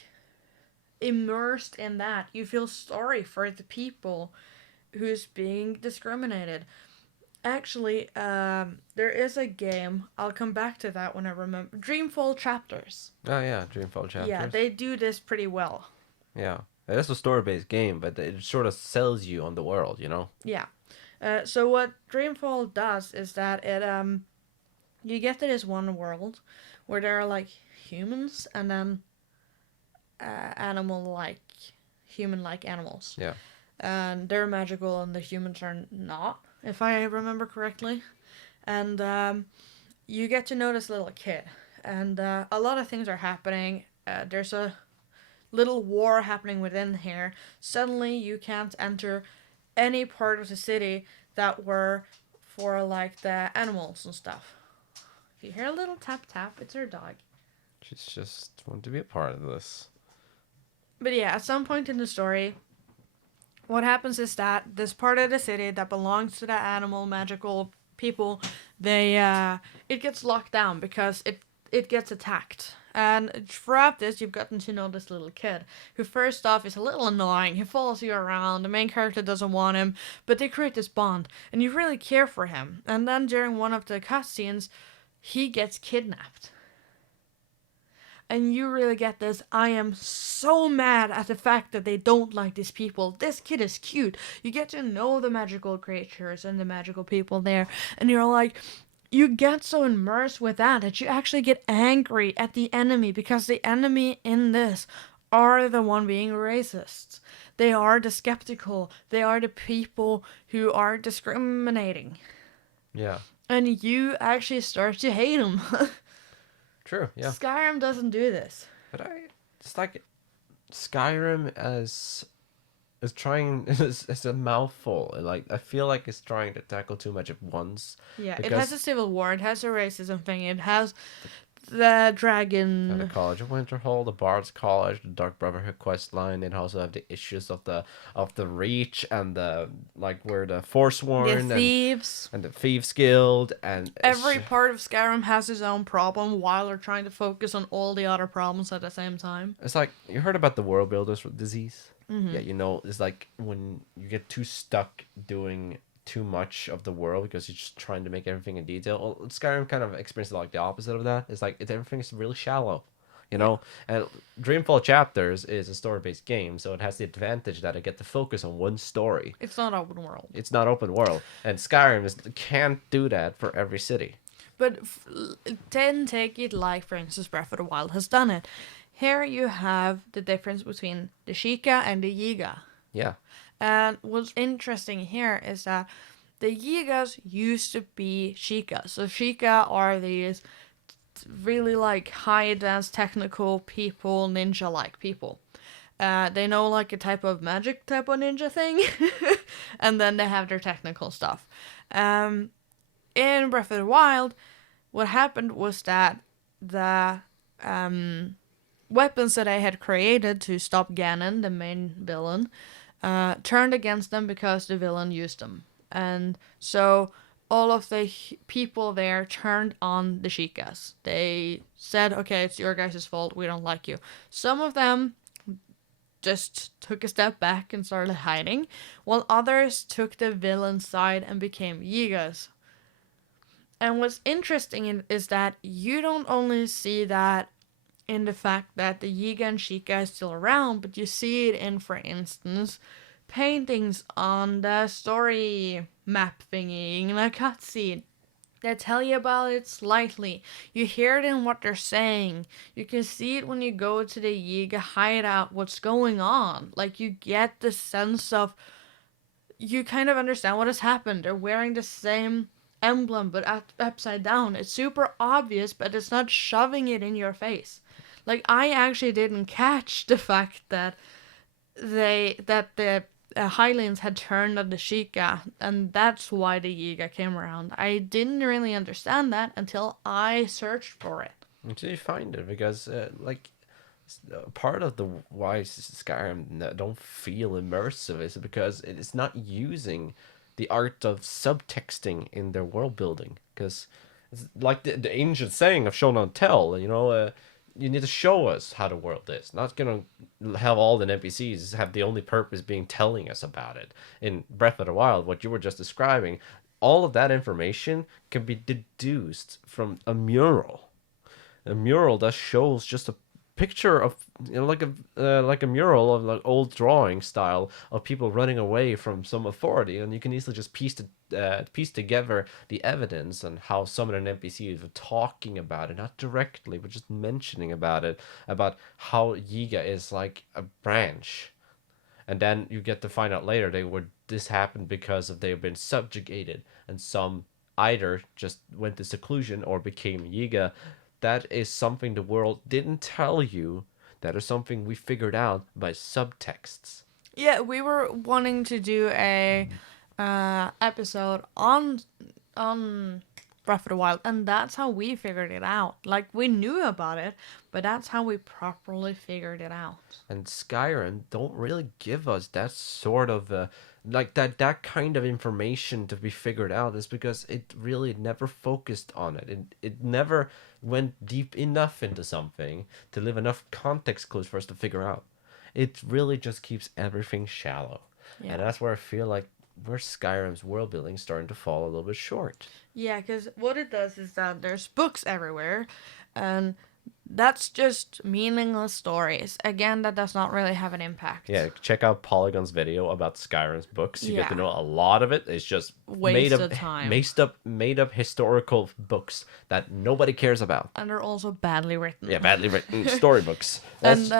immersed in that. You feel sorry for the people who's being discriminated. Actually, there is a game. I'll come back to that when I remember. Dreamfall Chapters. Oh yeah, Dreamfall Chapters. Yeah, they do this pretty well. Yeah, it is a story-based game, but it sort of sells you on the world, you know. Yeah. So what Dreamfall does is that it you get to this one world where there are like humans and then human-like animals. Yeah. And they're magical and the humans are not, if I remember correctly. And you get to know this little kid. And a lot of things are happening. There's a little war happening within here. Suddenly you can't enter any part of the city that were for like the animals and stuff. If you hear a little tap tap, it's her dog. She's just want to be a part of this. But yeah, at some point in the story, what happens is that this part of the city that belongs to the animal magical people, it gets locked down because it gets attacked. And throughout this, you've gotten to know this little kid, who first off is a little annoying. He follows you around. The main character doesn't want him, but they create this bond, and you really care for him. And then during one of the cutscenes, he gets kidnapped. And you really get this, I am so mad at the fact that they don't like these people. This kid is cute. You get to know the magical creatures and the magical people there. And you're like, you get so immersed with that you actually get angry at the enemy. Because the enemy in this are the one being racist. They are the skeptical. They are the people who are discriminating. Yeah. And you actually start to hate them. True, yeah. Skyrim doesn't do this. But it's like Skyrim is trying it's a mouthful. Like I feel like it's trying to tackle too much at once. Yeah, it has a civil war. It has a racism thing. It has the dragon. The College of Winterhold, the Bard's College, the Dark Brotherhood quest line. It also have the issues of the Reach and the where the Forsworn the thieves and the Thieves Guild and every part of Skyrim has its own problem while they're trying to focus on all the other problems at the same time. It's like you heard about the World Builders disease. Mm-hmm. Yeah, you know, it's like when you get too stuck doing too much of the world because you're just trying to make everything in detail. Well, Skyrim kind of experienced like the opposite of that. It's like everything is really shallow, you know. And Dreamfall Chapters is a story-based game, so it has the advantage that I get to focus on one story. It's not open world. It's not open world, and Skyrim can't do that for every city. But then take it like, for instance, Breath of the Wild has done it. Here you have the difference between the Sheikah and the Yiga. Yeah. And what's interesting here is that the Yigas used to be Sheikah. So Sheikah are these really like high advanced technical people, ninja-like people. They know like a type of magic type of ninja thing. And then they have their technical stuff. In Breath of the Wild, what happened was that the weapons that I had created to stop Ganon, the main villain, turned against them because the villain used them. And so all of the people there turned on the Sheikas. They said, okay, it's your guys' fault, we don't like you. Some of them just took a step back and started hiding, while others took the villain's side and became Yigas. And what's interesting is that you don't only see that in the fact that the Yiga and Sheikah is still around, but you see it in, for instance, paintings on the story map thingy in a cutscene. They tell you about it slightly. You hear it in what they're saying. You can see it when you go to the Yiga hideout, what's going on. Like, you get the sense of... You kind of understand what has happened. They're wearing the same emblem, but upside down. It's super obvious, but it's not shoving it in your face. Like, I actually didn't catch the fact that the Highlands had turned on the Sheikah, and that's why the Yiga came around. I didn't really understand that until I searched for it. Until you find it, because part of the why Skyrim don't feel immersive is because it is not using the art of subtexting in their world building. Because it's like the ancient saying of show not tell. You need to show us how the world is. Not gonna have all the NPCs have the only purpose being telling us about it. In Breath of the Wild, what you were just describing, all of that information can be deduced from a mural. A mural that shows just a picture of, like a mural of like old drawing style of people running away from some authority, and you can easily just piece together the evidence and how some of the NPCs were talking about it, not directly, but just mentioning about it, about how Yiga is like a branch. And then you get to find out later this happened because of they've been subjugated, and some either just went to seclusion or became Yiga. That is something the world didn't tell you. That is something we figured out by subtexts. Yeah, we were wanting to do a episode on Breath of the Wild, and that's how we figured it out. Like, we knew about it, but that's how we properly figured it out. And Skyrim don't really give us that sort of like that kind of information to be figured out, is because it really never focused on it. It never went deep enough into something to leave enough context clues for us to figure out. It really just keeps everything shallow. Yeah. And that's where I feel like where Skyrim's world building is starting to fall a little bit short. Yeah, because what it does is that there's books everywhere, and that's just meaningless stories. Again, that does not really have an impact. Yeah, check out Polygon's video about Skyrim's books. You get to know a lot of it. It's just made up historical books that nobody cares about. And they're also badly written. Yeah, badly written storybooks. And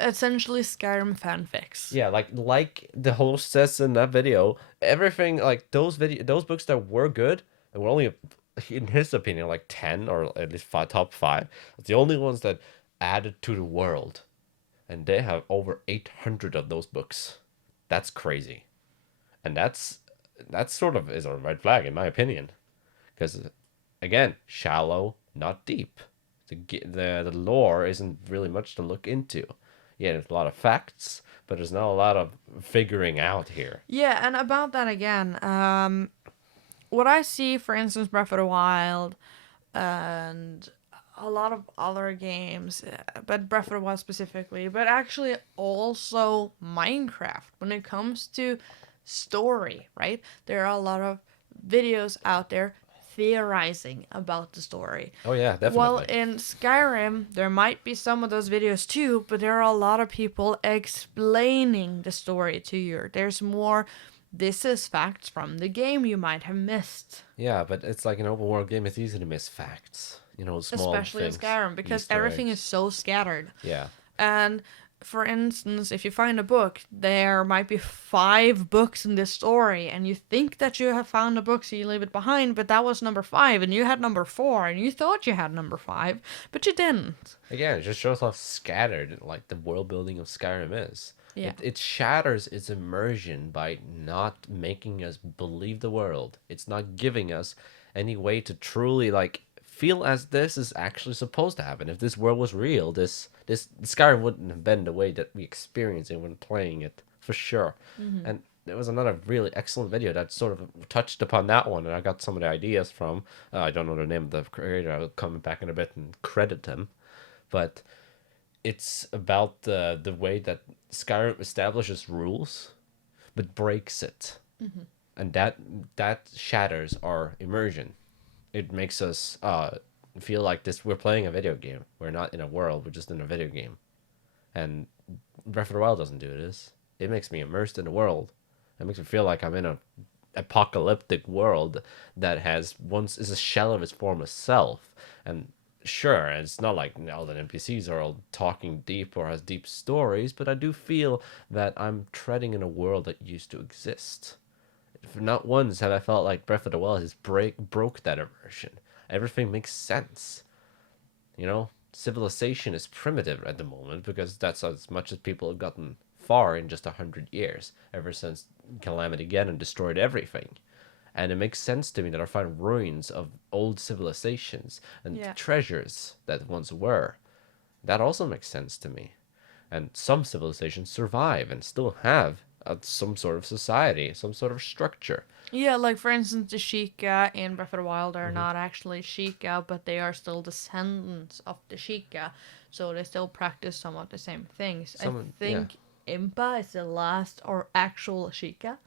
essentially Skyrim fanfics. Yeah, like the host says in that video, everything like those books that were good and were only, in his opinion, like 10 or at least top 5. It's the only ones that added to the world. And they have over 800 of those books. That's crazy. And that's sort of is a red flag, in my opinion. Because, again, shallow, not deep. The lore isn't really much to look into. Yeah, there's a lot of facts, but there's not a lot of figuring out here. Yeah, and about that again, what I see, for instance, Breath of the Wild, and a lot of other games, but Breath of the Wild specifically, but actually also Minecraft, when it comes to story, right? There are a lot of videos out there theorizing about the story. Oh yeah, definitely. Well, in Skyrim, there might be some of those videos too, but there are a lot of people explaining the story to you. There's more... This is facts from the game you might have missed. Yeah, but it's like an open world game. It's easy to miss facts. Small especially things, in Skyrim, because Easter everything eggs. is so scattered. Yeah. And for instance, if you find a book, there might be 5 books in this story, and you think that you have found a book, so you leave it behind, but that was number 5, and you had number 4, and you thought you had number 5, but you didn't. Again, it just shows how scattered like the world building of Skyrim is. Yeah. It shatters its immersion by not making us believe the world. It's not giving us any way to truly like feel as this is actually supposed to happen. If this world was real, this Skyrim wouldn't have been the way that we experience it when playing it, for sure. Mm-hmm. And there was another really excellent video that sort of touched upon that one, and I got some of the ideas from. I don't know the name of the creator. I'll come back in a bit and credit him, but it's about the way that Skyrim establishes rules, but breaks it, mm-hmm. and that shatters our immersion. It makes us feel like we're playing a video game. We're not in a world. We're just in a video game, and Breath of the Wild doesn't do this. it makes me immersed in the world. It makes me feel like I'm in a apocalyptic world that has once is a shell of its former self. And sure, it's not like all the NPCs are all talking deep or has deep stories, but I do feel that I'm treading in a world that used to exist. Not once have I felt like Breath of the Wild has broke that immersion. Everything makes sense. You know, civilization is primitive at the moment because that's as much as people have gotten far in just 100 years, ever since Calamity Ganon destroyed everything. And it makes sense to me that I find ruins of old civilizations and Yeah. treasures that once were. That also makes sense to me. And some civilizations survive and still have some sort of society, some sort of structure. Yeah, like for instance, the Sheikah in Breath of the Wild are not actually Sheikah, but they are still descendants of the Sheikah, so they still practice some of the same things. I Yeah. think Impa is the last or actual Sheikah.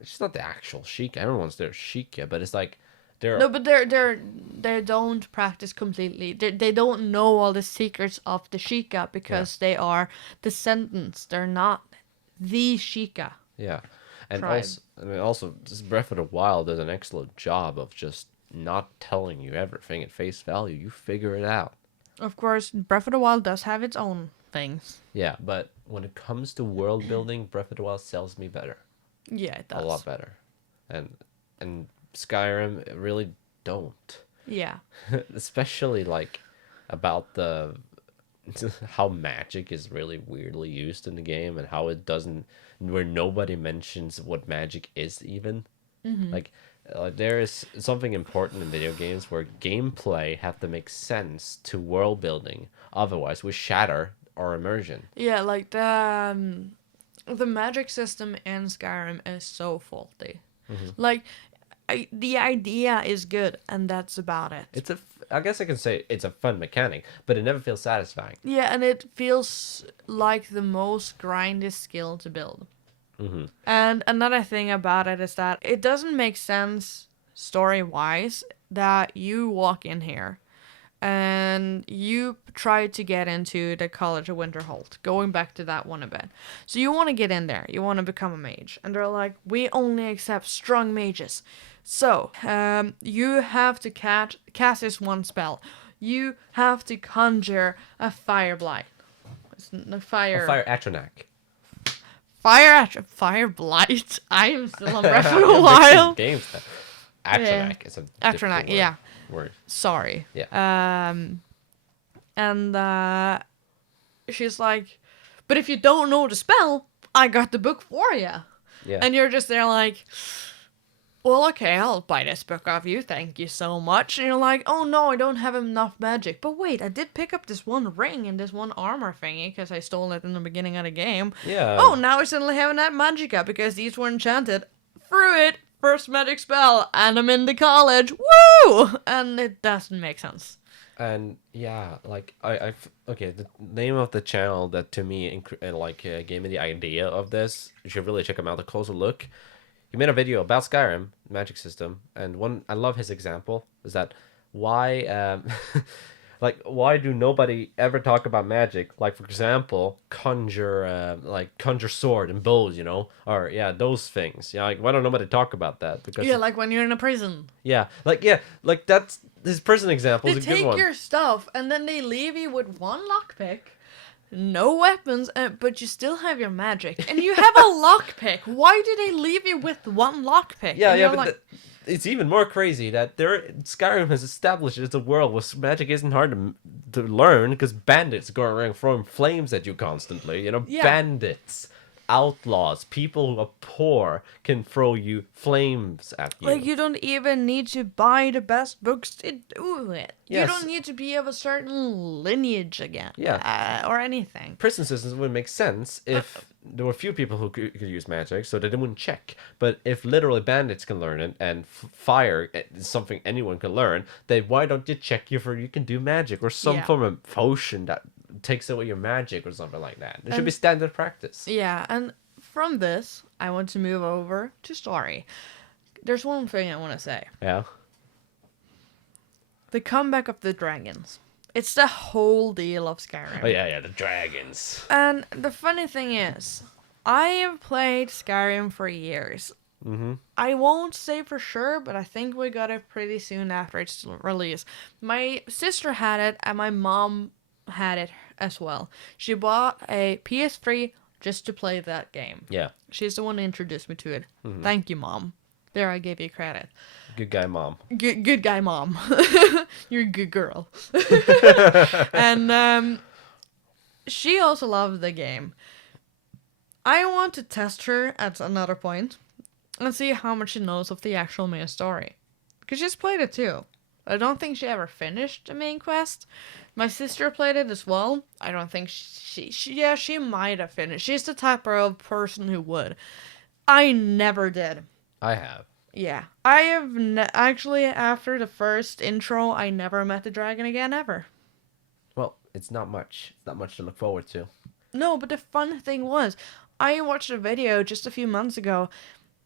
It's not the actual Sheikah. Everyone's their Sheikah, but it's like they're No, but they don't practice completely. They don't know all the secrets of the Sheikah because they are descendants. They're not the Sheikah yeah. And tribe. also, just Breath of the Wild does an excellent job of just not telling you everything at face value. You figure it out. Of course, Breath of the Wild does have its own things. Yeah, but when it comes to world building, Breath of the Wild sells me better. Yeah, it A does. lot better. And Skyrim really don't. Yeah. Especially like about the how magic is really weirdly used in the game and how it doesn't where nobody mentions what magic is even. Like there is something important in video games where gameplay have to make sense to world building, otherwise we shatter our immersion. Yeah, like the magic system in Skyrim is so faulty. Like the idea is good and that's about it. It's I guess I can say it's a fun mechanic, but it never feels satisfying. Yeah, and it feels like the most grindy skill to build. And another thing about it is that it doesn't make sense story-wise that you walk in here and you try to get into the College of Winterhold, going back to that one a bit. So you want to get in there, you want to become a mage, and they're like, we only accept strong mages. So, you have to cast this one spell. You have to conjure a fire blight. It's a fire... A fire Atronak. Fire blight. I am still on Breath of the Wild. Games. Atronak is a Atronak, yeah. Word. Sorry. Yeah. And she's like, but if you don't know the spell, I got the book for you. Yeah. And you're just there like, well, okay, I'll buy this book off you. Thank you so much. And you're like, oh no, I don't have enough magic. But wait, I did pick up this one ring and this one armor thingy because I stole it in the beginning of the game. Yeah. Oh, now I suddenly have that magicka because these were enchanted. Through it, first magic spell, and I'm in the college. Woo! And it doesn't make sense. And yeah, like okay, the name of the channel that to me gave me the idea of this. You should really check him out. A closer look. He made a video about Skyrim magic system, and one I love his example is that why why do nobody ever talk about magic? Like for example, conjure sword and bows, you know, or yeah, those things. Yeah, like why don't nobody talk about that? Because Yeah, like when you're in a prison. yeah, like that's his prison example is a good one. They take your stuff and then they leave you with one lockpick, no weapons, but you still have your magic, and you have a lockpick. Why do they leave you with one lockpick? Yeah, and yeah, you're but like, it's even more crazy that Skyrim has established it's a world where magic isn't hard to learn because bandits go around throwing flames at you constantly. You know, Yeah. bandits, outlaws, people who are poor can throw you flames at you. Like, you don't even need to buy the best books to do it. Yes. You don't need to be of a certain lineage again. Yeah. Or anything. Prison systems would make sense if there were few people who could use magic, so they wouldn't check. But if literally bandits can learn it, and fire is something anyone can learn, then why don't you check you can do magic, or some Yeah. form of potion that takes away your magic, or something like that? It should be standard practice. Yeah, and from this, I want to move over to story. There's one thing I want to say. Yeah. The comeback of the dragons. It's the whole deal of Skyrim. Oh yeah, the dragons. And the funny thing is, I have played Skyrim for years. Mm-hmm. I won't say for sure, but I think we got it pretty soon after its release. My sister had it, and my mom had it as well. She bought a PS3 just to play that game. Yeah. She's the one who introduced me to it. Mm-hmm. Thank you, Mom. There, I gave you credit. Good guy, Mom. Good guy, Mom. You're a good girl. And she also loved the game. I want to test her at another point and see how much she knows of the actual main story. Because she's played it too. I don't think she ever finished the main quest. My sister played it as well. I don't think she might have finished. She's the type of person who would. I never did. I have. Yeah. I have actually, after the first intro, I never met the dragon again, ever. Well, it's not much. It's not much to look forward to. No, but the fun thing was, I watched a video just a few months ago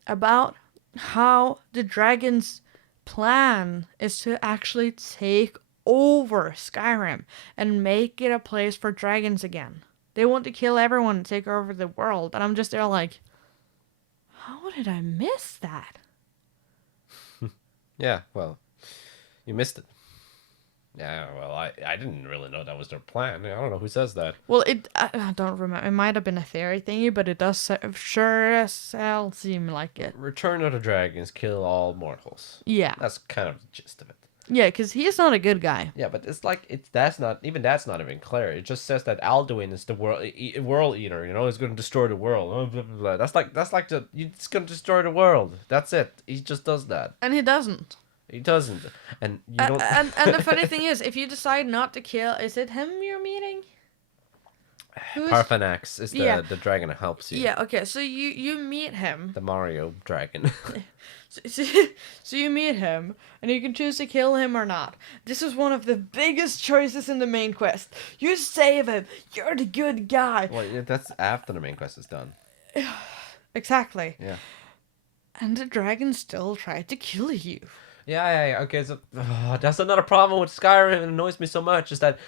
about how the dragon's plan is to actually take over Skyrim and make it a place for dragons again. They want to kill everyone and take over the world, and I'm just there like, how did I miss that? Yeah, well, you missed it. Yeah, well, I didn't really know that was their plan. I don't know who says that. Well, I don't remember. It might have been a theory thingy, but it does sure as hell seem like it. Return of the Dragons, kill all mortals. Yeah. That's kind of the gist of it. Yeah, because he's not a good guy. Yeah, but it's like that's not even clear. It just says that Alduin is the world eater. You know, he's going to destroy the world. Blah, blah, blah. That's like he's going to destroy the world. That's it. He just does that. And he doesn't. He doesn't, and you don't. And the funny thing is, if you decide not to kill, is it him you're meeting? Parthenax is the dragon that helps you. Yeah. Okay. So you meet him. The Mario dragon. So you meet him, and you can choose to kill him or not. This is one of the biggest choices in the main quest. You save him. You're the good guy. Well, yeah, that's after the main quest is done. Exactly. Yeah. And the dragon still tried to kill you. Yeah. Okay, so that's another problem with Skyrim. It annoys me so much is that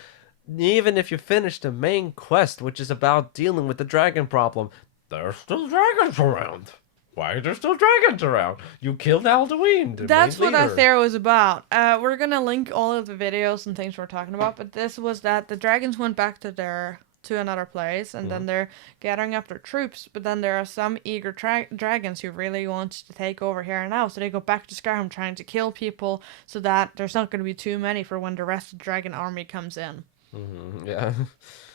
even if you finish the main quest, which is about dealing with the dragon problem, there's still dragons around. Why are there still dragons around? You killed Alduin. That's what that theory was about. We're gonna link all of the videos and things we're talking about, but this was that the dragons went back to another place, and then they're gathering up their troops, but then there are some eager dragons who really want to take over here and now, so they go back to Skyrim trying to kill people so that there's not going to be too many for when the rest of the dragon army comes in. Mm-hmm, yeah.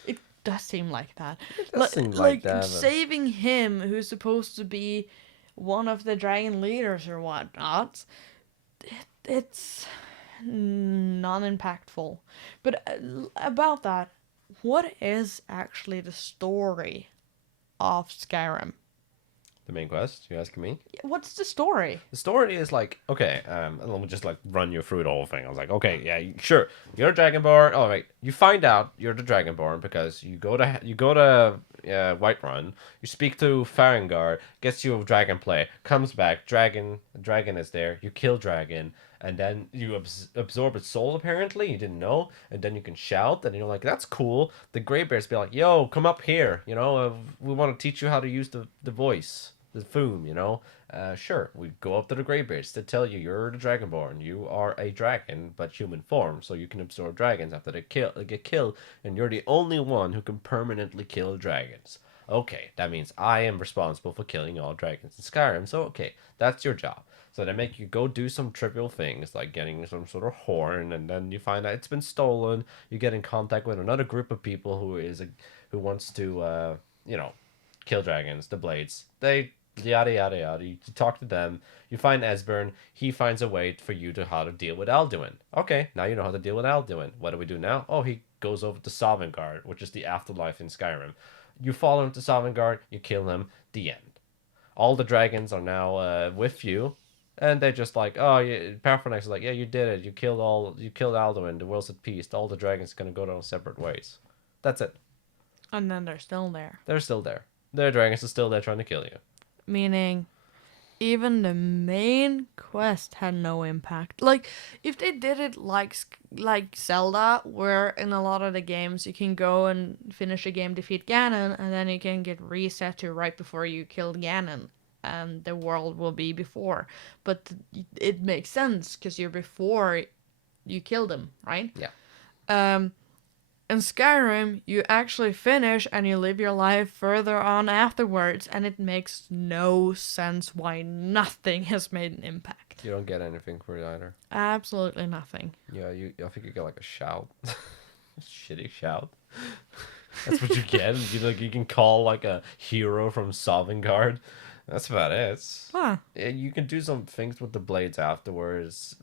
It does seem like that. It does seem like that. Saving him, who's supposed to be one of the dragon leaders or whatnot, it's non-impactful. But about that, what is actually the story of Skyrim? The main quest? You asking me? What's the story? The story is like, okay, let me just like run you through the whole thing. I was like, okay, yeah, sure, you're a Dragonborn. Oh wait, you find out you're the Dragonborn because you go to Whiterun. You speak to Farengar, gets you a dragon play, comes back, dragon is there. You kill dragon, and then you absorb its soul. Apparently, you didn't know, and then you can shout, and you're like, that's cool. The Greybears be like, yo, come up here. You know, we want to teach you how to use the voice. The Foom, you know, sure, we go up to the Greybeards to tell you you're the Dragonborn. You are a dragon, but human form, so you can absorb dragons after they get killed, and you're the only one who can permanently kill dragons. Okay, that means I am responsible for killing all dragons in Skyrim. So okay, that's your job. So they make you go do some trivial things like getting some sort of horn, and then you find out it's been stolen. You get in contact with another group of people who wants to kill dragons, the Blades. They yada yada yada. You talk to them. You find Esbern. He finds a way for you to how to deal with Alduin. Okay, now you know how to deal with Alduin. What do we do now? Oh, he goes over to Sovngarde, which is the afterlife in Skyrim. You follow him to Sovngarde. You kill him. The end. All the dragons are now with you, and they're just like, oh, yeah. Parthenax is like, yeah, you did it. You killed Alduin. The world's at peace. All the dragons are gonna go their separate ways. That's it. And then they're still there. They're still there. Their dragons are still there trying to kill you. Meaning, even the main quest had no impact. Like, if they did it like Zelda, where in a lot of the games you can go and finish a game, defeat Ganon, and then you can get reset to right before you killed Ganon, and the world will be before. But it makes sense because you're before you killed him, right? Yeah. In Skyrim, you actually finish and you live your life further on afterwards, and it makes no sense why nothing has made an impact. You don't get anything for it either. Absolutely nothing. Yeah, I think you get like a shout. Shitty shout. That's what you get. You can call like a hero from Sovngarde. That's about it. You can do some things with the blades afterwards,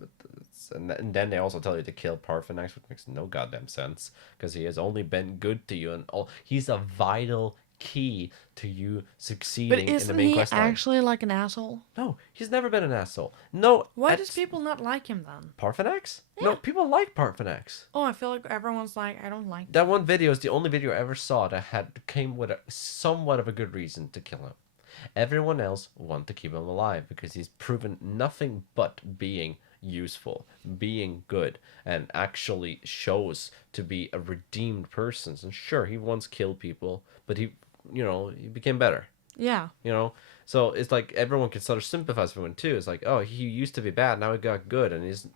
and then they also tell you to kill Parthenax, which makes no goddamn sense because he has only been good to you, and he's a vital key to you succeeding in the main quest line. But isn't he actually like an asshole? No, he's never been an asshole. No. Why does people not like him then? Parthenax? Yeah. No, people like Parthenax. Oh, I feel like everyone's like, I don't like that one video is the only video I ever saw that came with somewhat of a good reason to kill him. Everyone else want to keep him alive because he's proven nothing but being useful, being good, and actually shows to be a redeemed person. And sure, he once killed people, but he became better. Yeah. So it's like everyone can sort of sympathize with him too. It's like, oh, he used to be bad, now he got good, and he's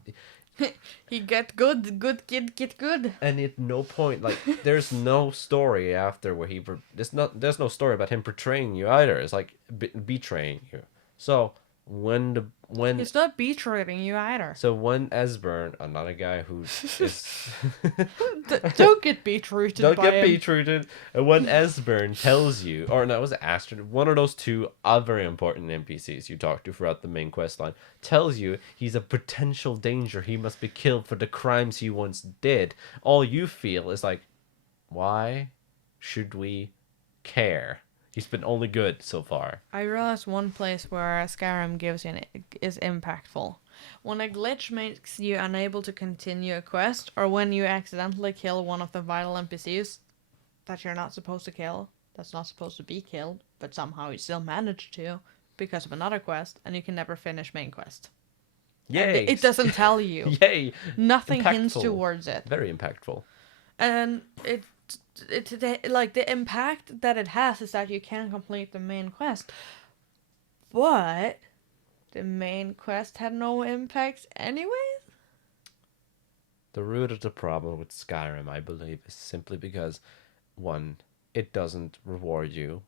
he get good kid get good. And at no point, like, there's no story after where there's no story about him betraying you either. It's like betraying you. So when he's not betraying you either. So when Esbern, another guy who is don't get betrayed. Don't get betrayed. And when Esbern tells you, or no, it was Astrid, one of those two other important NPCs you talk to throughout the main quest line, tells you he's a potential danger. He must be killed for the crimes he once did. All you feel is like, why should we care? He's been only good so far. I realized one place where Skyrim gives you is impactful. When a glitch makes you unable to continue a quest, or when you accidentally kill one of the vital NPCs that you're not supposed to kill, that's not supposed to be killed, but somehow you still manage to because of another quest, and you can never finish main quest. Yay! It doesn't tell you. Yay! Nothing hints towards it. Very impactful. And the impact that it has is that you can complete the main quest, but the main quest had no impact anyways. The root of the problem with Skyrim, I believe, is simply because, one, it doesn't reward you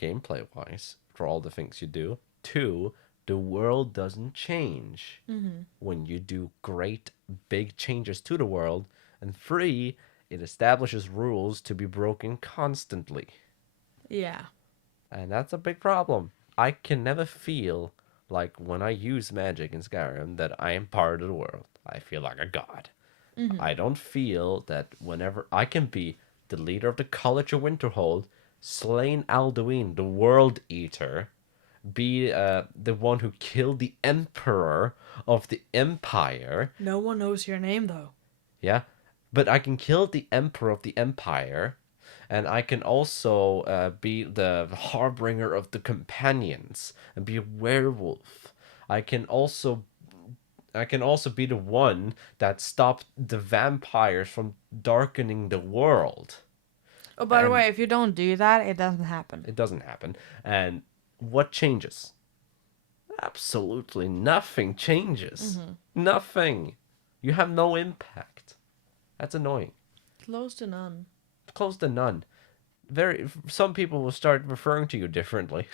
gameplay wise for all the things you do. Two, the world doesn't change when you do great big changes to the world. And three, it establishes rules to be broken constantly. Yeah. And that's a big problem. I can never feel like when I use magic in Skyrim that I am part of the world. I feel like a god. I don't feel that whenever I can be the leader of the College of Winterhold, slain Alduin, the World Eater, be the one who killed the Emperor of the Empire. No one knows your name, though. Yeah. But I can kill the Emperor of the Empire, and I can also be the harbinger of the companions and be a werewolf. I can also be the one that stopped the vampires from darkening the world. Oh, by the way, if you don't do that, it doesn't happen. It doesn't happen. And what changes? Absolutely nothing changes. Nothing. You have no impact. That's annoying. Close to none. Close to none. Some people will start referring to you differently.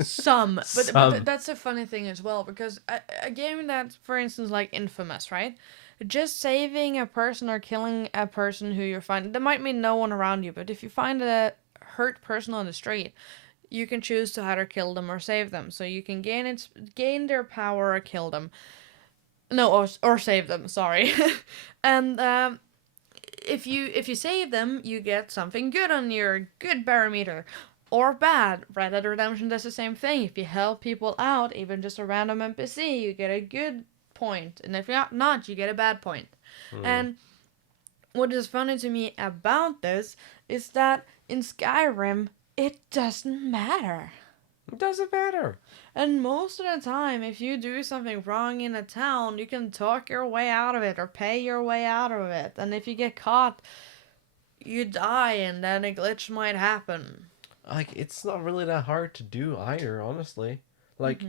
Some. But that's a funny thing as well, because a game that's, for instance, like Infamous, right? Just saving a person or killing a person who you're finding, there might mean no one around you, but if you find a hurt person on the street, you can choose to either kill them or save them. So you can gain their power or kill them. No, or save them, sorry. And if you save them, you get something good on your good barometer. Or bad. Red Dead Redemption does the same thing. If you help people out, even just a random NPC, you get a good point. And if you're not, you get a bad point. And what is funny to me about this is that in Skyrim, it doesn't matter. It doesn't matter. And most of the time, if you do something wrong in a town, you can talk your way out of it or pay your way out of it. And if you get caught, you die and then a glitch might happen. Like, it's not really that hard to do either, honestly. Like,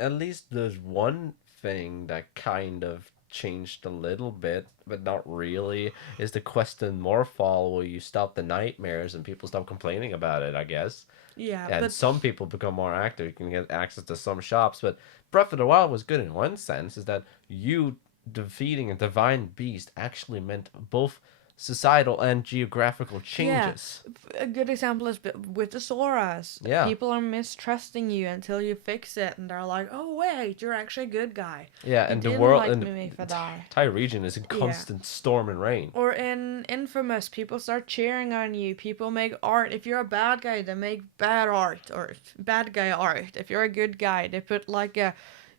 at least there's one thing that kind of changed a little bit, but not really, is the quest in Morphall where you stop the nightmares and people stop complaining about it, I guess. Yeah, And but some people become more active. You can get access to some shops, but Breath of the Wild was good in one sense, is that you defeating a divine beast actually meant both societal and geographical yeah, changes. a good example is with the Soras. Yeah. People are mistrusting you until you fix it, and they're like, "Oh wait, you're actually a good guy. Yeah, You and the didn't world like and me if I die." entire region is in Yeah. constant storm and rain. Or in Infamous, people start cheering on you. People make art. If you're a bad guy, they make bad art or bad guy art. If you're a good guy, they put like a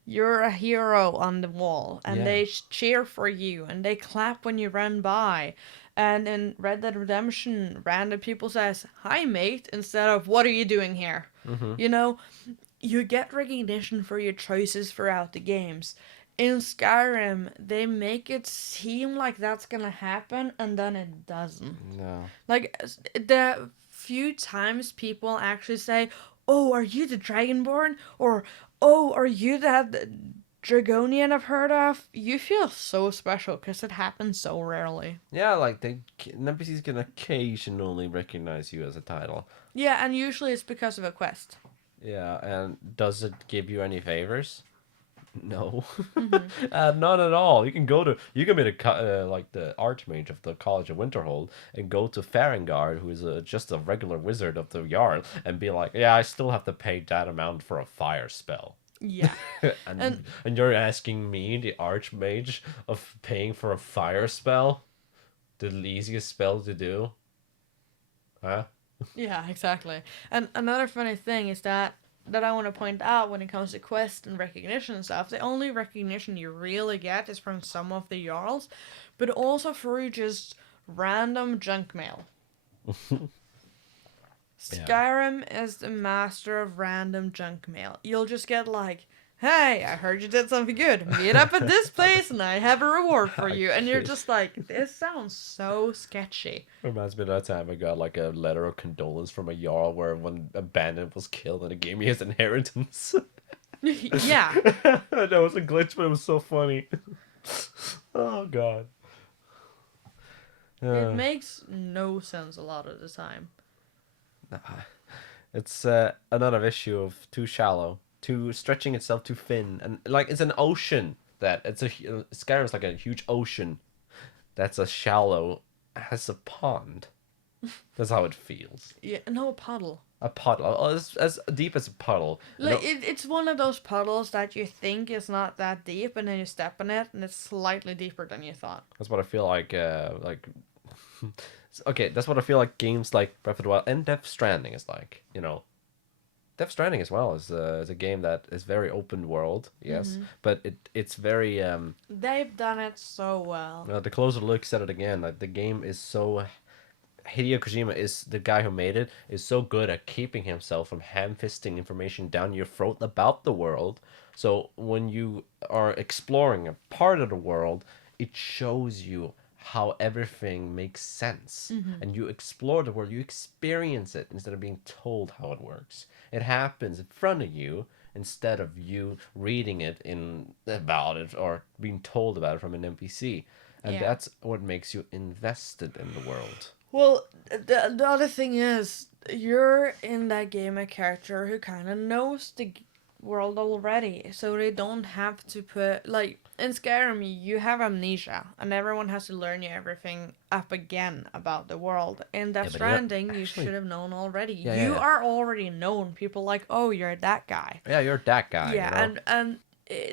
you're a hero on the wall and Yeah. they cheer for you and they clap when you run by. And in Red Dead Redemption, random people says, "Hi mate," instead of "What are you doing here?" Mm-hmm. You know, you get recognition for your choices throughout the games. In Skyrim, they make it seem like that's gonna happen, and then it doesn't. No. Like, the few times people actually say, "Oh, are you the Dragonborn?" or "Oh, are you that Dragonian I've heard of?" You feel so special because it happens so rarely. Yeah, like NPCs can occasionally recognize you as a title. Yeah, and usually it's because of a quest. Yeah, and does it give you any favors? No, Mm-hmm. none at all. You can be like the archmage of the College of Winterhold and go to Farengard, who is just a regular wizard of the Jarl, and be like, yeah, I still have to pay that amount for a fire spell. Yeah. and And and you're asking me, the archmage, of paying for a fire spell, the easiest spell to do, huh? yeah, exactly. And another funny thing is that I want to point out when it comes to quest and recognition and stuff, the only recognition you really get is from some of the Jarls, but also through just random junk mail. Yeah. Skyrim is the master of random junk mail. You'll just get like, "Hey, I heard you did something good. Meet up at this place and I have a reward for you." And you're just like, this sounds so sketchy. Reminds me of that time I got like a letter of condolence from a Jarl where one a bandit was killed and it gave me his inheritance. Yeah. That was a glitch, but it was so funny. Oh god. It makes no sense a lot of the time. It's another issue of too shallow, too stretching itself too thin, and like it's an ocean that Skyrim's like a huge ocean that's a shallow as a pond. That's how it feels. Yeah, no, a puddle. A puddle, as deep as a puddle. Like it's one of those puddles that you think is not that deep, and then you step in it, and it's slightly deeper than you thought. That's what I feel like. Okay, that's what I feel like games like Breath of the Wild and Death Stranding is like. You know, Death Stranding as well is a game that is very open world, yes, but it's very They've done it so well. the closer looks at it again, like the game is so Hideo Kojima is the guy who made it is so good at keeping himself from ham-fisting information down your throat about the world. So when you are exploring a part of the world, it shows you how everything makes sense. And you explore the world, you experience it instead of being told how it works. It happens in front of you instead of you reading it in about it or being told about it from an NPC. And Yeah. that's what makes you invested in the world. Well, the other thing is, you're in that game a character who kind of knows the world already, so they don't have to put like in Skyrim you have amnesia and everyone has to learn you everything up again about the world. In Death but Stranding, you actually- should have known already. Yeah, you yeah. are already known. People like, "Oh, you're that guy." Yeah, you're that guy. Yeah, you know? and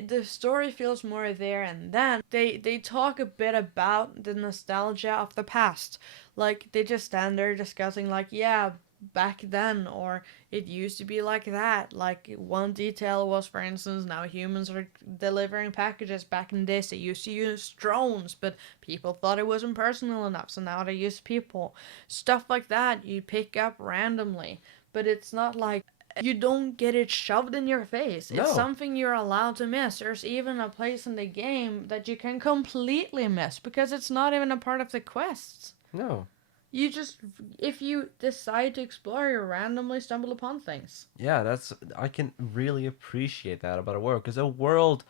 the story feels more there, and then they talk a bit about the nostalgia of the past. Like they just stand there discussing like, yeah, back then, or it used to be like that. Like one detail was, for instance, now humans are delivering packages. Back in this they used to use drones, but people thought it wasn't personal enough, so now they use people. Stuff like that you pick up randomly, but it's not like You don't get it shoved in your face. No. It's something you're allowed to miss. There's even a place in the game that you can completely miss because it's not even a part of the quests. No. You just, if you decide to explore, you randomly stumble upon things. Yeah, I can really appreciate that about a world, because a world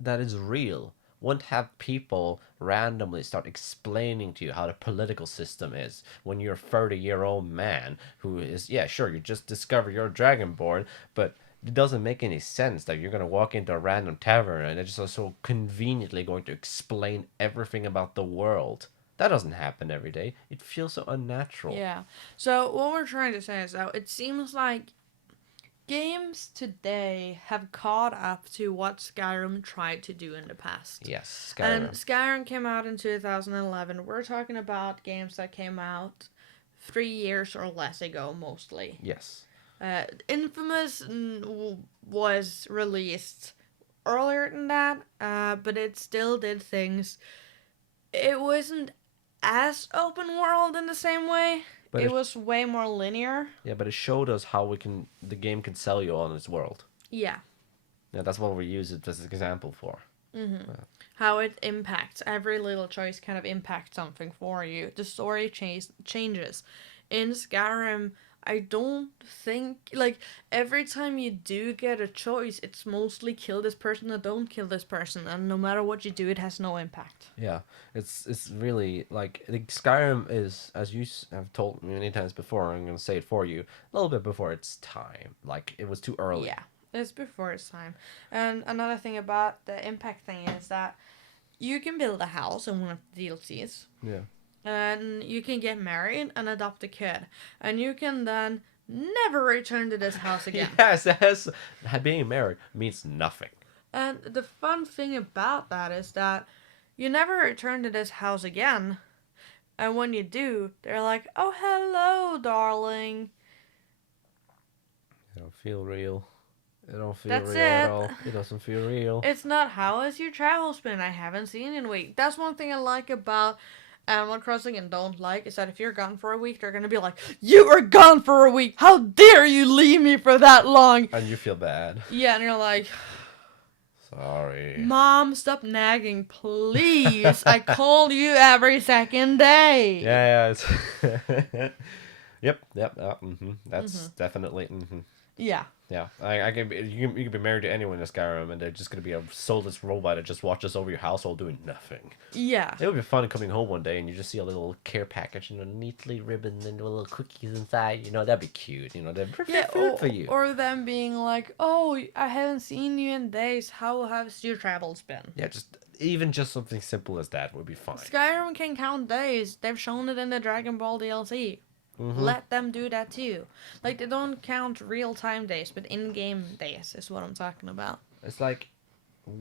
that is real won't have people randomly start explaining to you how the political system is when you're a 30-year-old man who is, yeah, sure, you just discovered you're dragonborn, but it doesn't make any sense that you're going to walk into a random tavern and it's just so conveniently going to explain everything about the world. That doesn't happen every day. It feels so unnatural. Yeah. So what we're trying to say is that it seems like games today have caught up to what Skyrim tried to do in the past. Yes, Skyrim. And Skyrim came out in 2011. We're talking about games that came out 3 years or less ago, mostly. Yes. Infamous was released earlier than that, but it still did things. It wasn't as open world in the same way. But it was way more linear. Yeah, but it showed us how the game can sell you on its world. Yeah. Yeah, that's what we use it as an example for. Mm-hmm. How it impacts. Every little choice kind of impacts something for you. The story changes. In Skyrim, I don't think, like, every time you do get a choice, it's mostly kill this person or don't kill this person, and no matter what you do, it has no impact. Yeah, it's really, like, Skyrim is, as you have told me many times before, I'm going to say it for you, a little bit before its time. Like, it was too early. Yeah, it's before its time. And another thing about the impact thing is that you can build a house in one of the DLCs. Yeah. And you can get married and adopt a kid. And you can then never return to this house again. Yes, being married means nothing. And the fun thing about that is that you never return to this house again. And when you do, they're like, oh, hello, darling. It don't feel real. It don't feel That's real it. at all. It doesn't feel real. It's not, how has your travel been? I haven't seen you in a week. That's one thing I like about Animal Crossing and don't like, is that if you're gone for a week, they're gonna be like, you were gone for a week! How dare you leave me for that long! And you feel bad. Yeah, and you're like, sorry. Mom, stop nagging, please. I call you every second day. Yeah, it's yep. That's definitely. Yeah. Yeah, you can be married to anyone in Skyrim, and they're just gonna be a soulless robot that just watches over your household doing nothing. Yeah. It would be fun coming home one day and you just see a little care package, neatly ribboned and little cookies inside. That'd be cute. That'd be perfect food for you. Or them being like, oh, I haven't seen you in days. How have your travels been? Yeah, even something simple as that would be fine. Skyrim can count days. They've shown it in the Dragon Ball DLC. Let them do that too. Like, they don't count real-time days, but in-game days is what I'm talking about. It's like,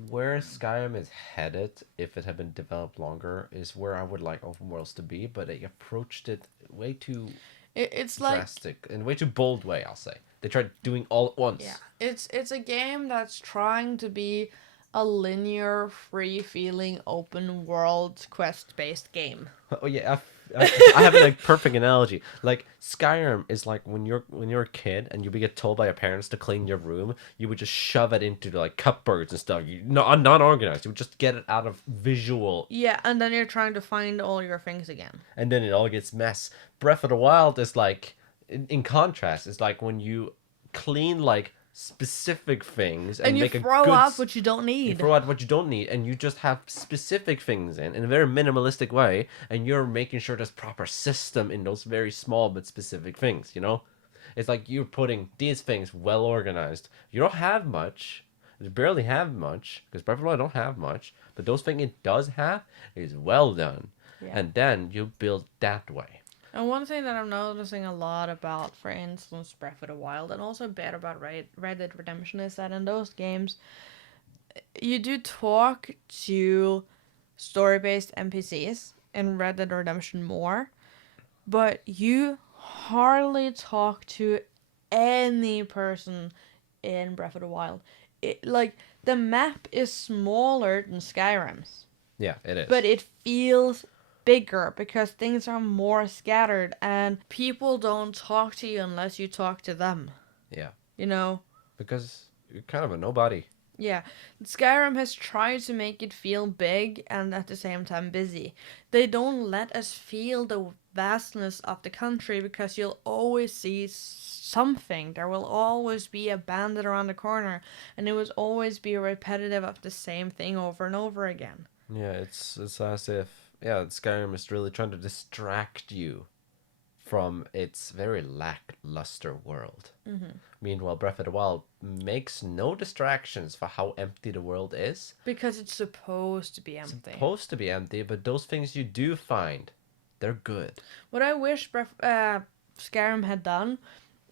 where Skyrim is headed, if it had been developed longer, is where I would like open worlds to be, but they approached it way too it's drastic and way too bold way, I'll say. They tried doing all at once. Yeah, it's a game that's trying to be a linear, free-feeling, open-world, quest-based game. Oh yeah, I have a perfect analogy. Like, Skyrim is like when you're a kid and you get told by your parents to clean your room, you would just shove it into like cupboards and stuff. Not organized. You would just get it out of visual. Yeah, and then you're trying to find all your things again. And then it all gets mess. Breath of the Wild is like, in contrast, it's like when you clean like specific things and you make throw out what you don't need. You throw out what you don't need, and you just have specific things in a very minimalistic way, and you're making sure there's proper system in those very small but specific things. It's like you're putting these things well organized. You don't have much. You barely have much, because Breath of the Wild don't have much, but those things it does have is well done. Yeah. And then you build that way. And one thing that I'm noticing a lot about, for instance, Breath of the Wild, and also a bit about Red Dead Redemption, is that in those games, you do talk to story-based NPCs in Red Dead Redemption more, but you hardly talk to any person in Breath of the Wild. The map is smaller than Skyrim's. Yeah, it is. But it feels bigger because things are more scattered and people don't talk to you unless you talk to them. Yeah. you know? Because you're kind of a nobody. Yeah, Skyrim has tried to make it feel big and at the same time busy. They don't let us feel the vastness of the country because you'll always see something. There will always be a bandit around the corner, and it will always be repetitive of the same thing over and over again. Yeah, it's as if Skyrim is really trying to distract you from its very lackluster world. Mm-hmm. Meanwhile, Breath of the Wild makes no distractions for how empty the world is. Because it's supposed to be It's empty. supposed to be empty, but those things you do find, they're good. What I wish Skyrim had done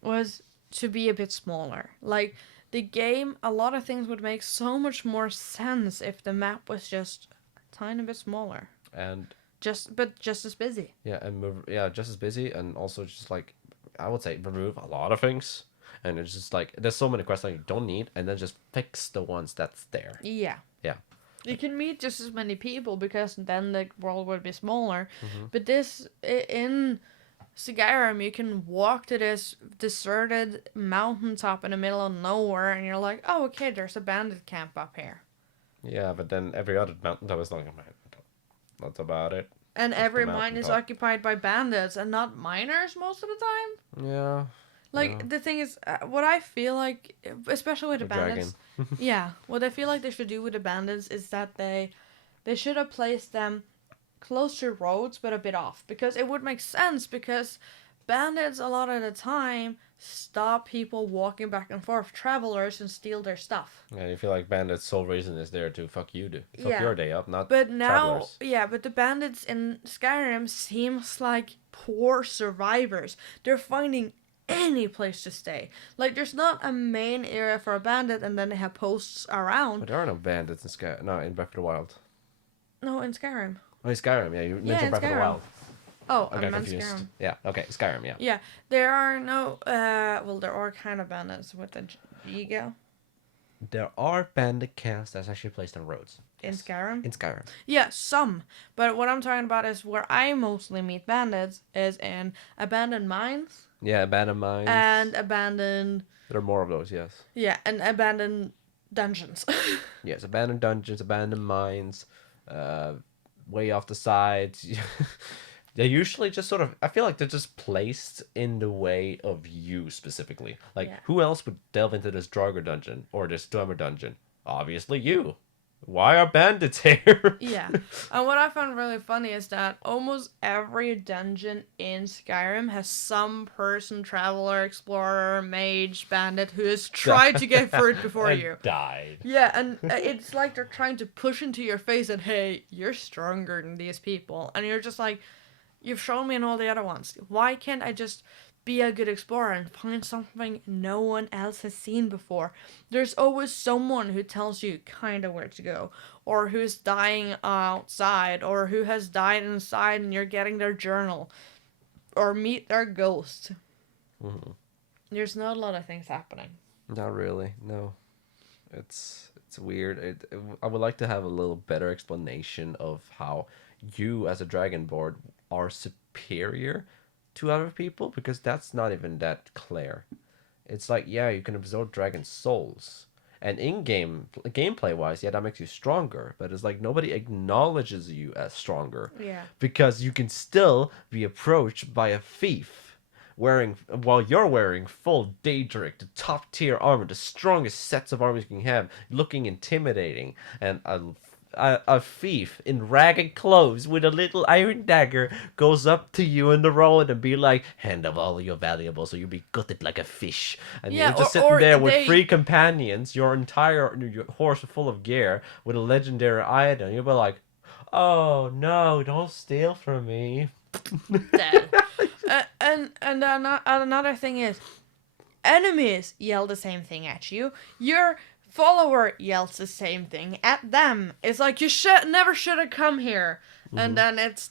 was to be a bit smaller. Like, the game, a lot of things would make so much more sense if the map was just a tiny bit smaller. And just as busy. Just as busy, and also just like I would say remove a lot of things, and it's just like there's so many quests that you don't need, and then just fix the ones that's there. Yeah. Yeah. You can meet just as many people because then the world would be smaller. Mm-hmm. But this in Skyrim, you can walk to this deserted mountaintop in the middle of nowhere, and you're like, oh, okay, there's a bandit camp up here. Yeah, but then every other mountaintop is like, man, that's about it. And every mine is occupied by bandits and not miners most of the time. Yeah. Like, the thing is, what I feel like, especially with the bandits, what I feel like they should do with the bandits is that they should have placed them close to roads but a bit off, because it would make sense, because bandits a lot of the time stop people walking back and forth, travelers, and steal their stuff. Yeah, you feel like bandits' sole reason is there to fuck your day up, not but now travelers. But the bandits in Skyrim seems like poor survivors. They're finding any place to stay. Like, there's not a main area for a bandit and then they have posts around. But there are no bandits in in Breath of the Wild. No, in Skyrim. Oh, in Skyrim, yeah, you mentioned Breath of the Wild. Oh, I got confused. Skyrim. Yeah, okay, Skyrim, yeah. Yeah, there are no, there are kind of bandits with the ego. There are bandit camps that's actually placed on roads. In Skyrim? In Skyrim. Yeah, some. But what I'm talking about is where I mostly meet bandits is in abandoned mines. Yeah, abandoned mines. And abandoned... There are more of those, yes. Yeah, and abandoned dungeons. Yes, abandoned dungeons, abandoned mines, way off the sides. They're usually just sort of, I feel like they're just placed in the way of you specifically. Like, who else would delve into this Draugr dungeon or this Dwemer dungeon? Obviously you. Why are bandits here? Yeah. And what I found really funny is that almost every dungeon in Skyrim has some person, traveler, explorer, mage, bandit who has tried to get through it before you. Died. Yeah, and it's like they're trying to push into your face that, hey, you're stronger than these people. And you're just like, you've shown me in all the other ones. Why can't I just be a good explorer and find something no one else has seen before? There's always someone who tells you kind of where to go, or who's dying outside, or who has died inside and you're getting their journal, or meet their ghost. Mm-hmm. There's not a lot of things happening. Not really, no. It's weird. I would like to have a little better explanation of how you as a dragonborn are superior to other people, because that's not even that clear. It's like, yeah, you can absorb dragon souls, and in-game gameplay wise, yeah, that makes you stronger, but it's like nobody acknowledges you as stronger. Yeah. Because you can still be approached by a thief while you're wearing full Daedric, the top tier armor, the strongest sets of armor you can have, looking intimidating, and a thief in ragged clothes with a little iron dagger goes up to you in the road and be like, hand of all your valuables or you'll be gutted like a fish. And you're just sitting there with 3 companions, your horse full of gear, with a legendary item. You'll be like, oh no, don't steal from me. Dead. And another thing is, enemies yell the same thing at you. Your follower yells the same thing at them. It's like, you never should have come here. Mm-hmm. And then it's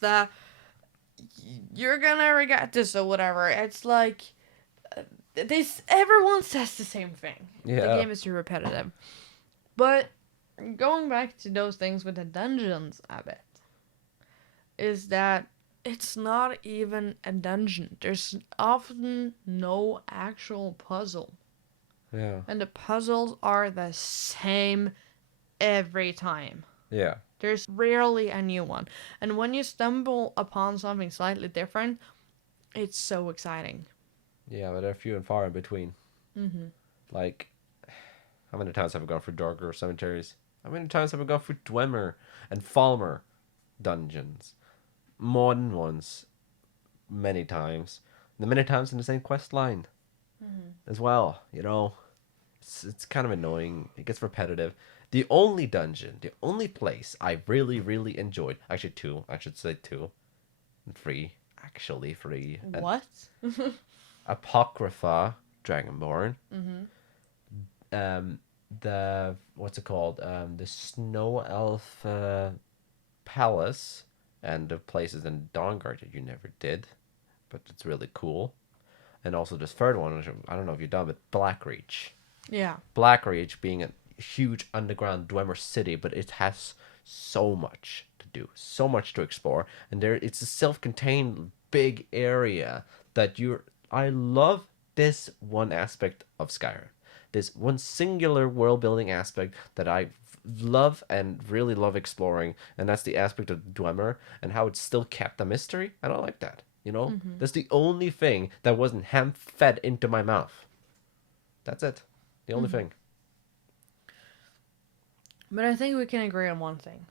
you're gonna regret this or whatever. It's like, everyone says the same thing. Yeah. The game is too repetitive. But going back to those things with the dungeons a bit, is that it's not even a dungeon. There's often no actual puzzle. Yeah. And the puzzles are the same every time. Yeah. There's rarely a new one. And when you stumble upon something slightly different, it's so exciting. Yeah, but they're few and far in between. Mm-hmm. Like, how many times have I gone through darker cemeteries? How many times have I gone through Dwemer and Falmer dungeons? More than once. Many times. The many times in the same quest line as well, you know. It's kind of annoying. It gets repetitive. The only dungeon, the only place I really, really enjoyed, actually two, I should say two, and three, actually three. What? Apocrypha, Dragonborn. Mm-hmm. The, what's it called? The Snow Elf Palace, and the places in Dawnguard that you never did, but it's really cool. And also this third one, which I don't know if you've done, but Blackreach. Yeah. Blackreach being a huge underground Dwemer city, but it has so much to do, so much to explore, and there it's a self-contained big area that you're. I love this one aspect of Skyrim, this one singular world building aspect that I love and really love exploring, and that's the aspect of Dwemer and how it's still kept a mystery. I don't like that. You know, that's the only thing that wasn't ham fed into my mouth. That's it. The only thing. But I think we can agree on one thing.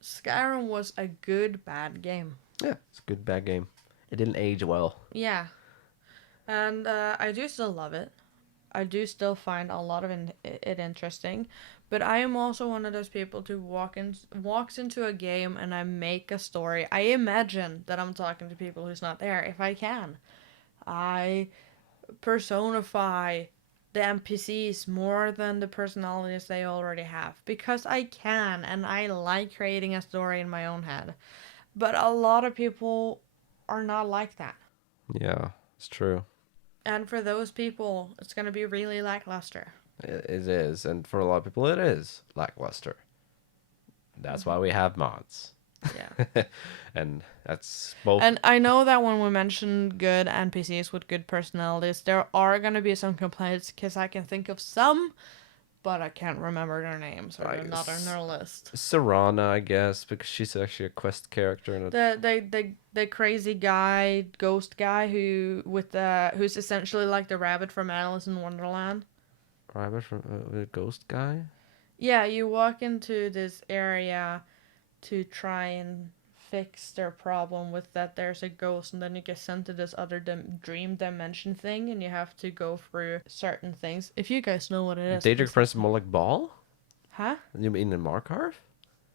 Skyrim was a good, bad game. Yeah, it's a good bad game. It didn't age well. Yeah. And I do still love it. I do still find a lot of it interesting. But I am also one of those people who walks into a game and I make a story. I imagine that I'm talking to people who's not there if I can. I personify the NPCs more than the personalities they already have because I can and I like creating a story in my own head. But a lot of people are not like that. Yeah, it's true. And for those people, it's going to be really lackluster. It is, and for a lot of people, it is lackluster. That's why we have mods. Yeah. And that's both. And I know that when we mention good NPCs with good personalities, there are going to be some complaints because I can think of some, but I can't remember their names or they're not on their list. Serana, I guess, because she's actually a quest character. In the crazy guy, ghost guy who's essentially like the rabbit from Alice in Wonderland. Rabbit from the ghost guy? Yeah, you walk into this area to try and fix their problem with that there's a ghost, and then you get sent to this other dream dimension thing, and you have to go through certain things. If you guys know what it is. Daedric Prince Moloch Ball? Huh? You mean in Markarth?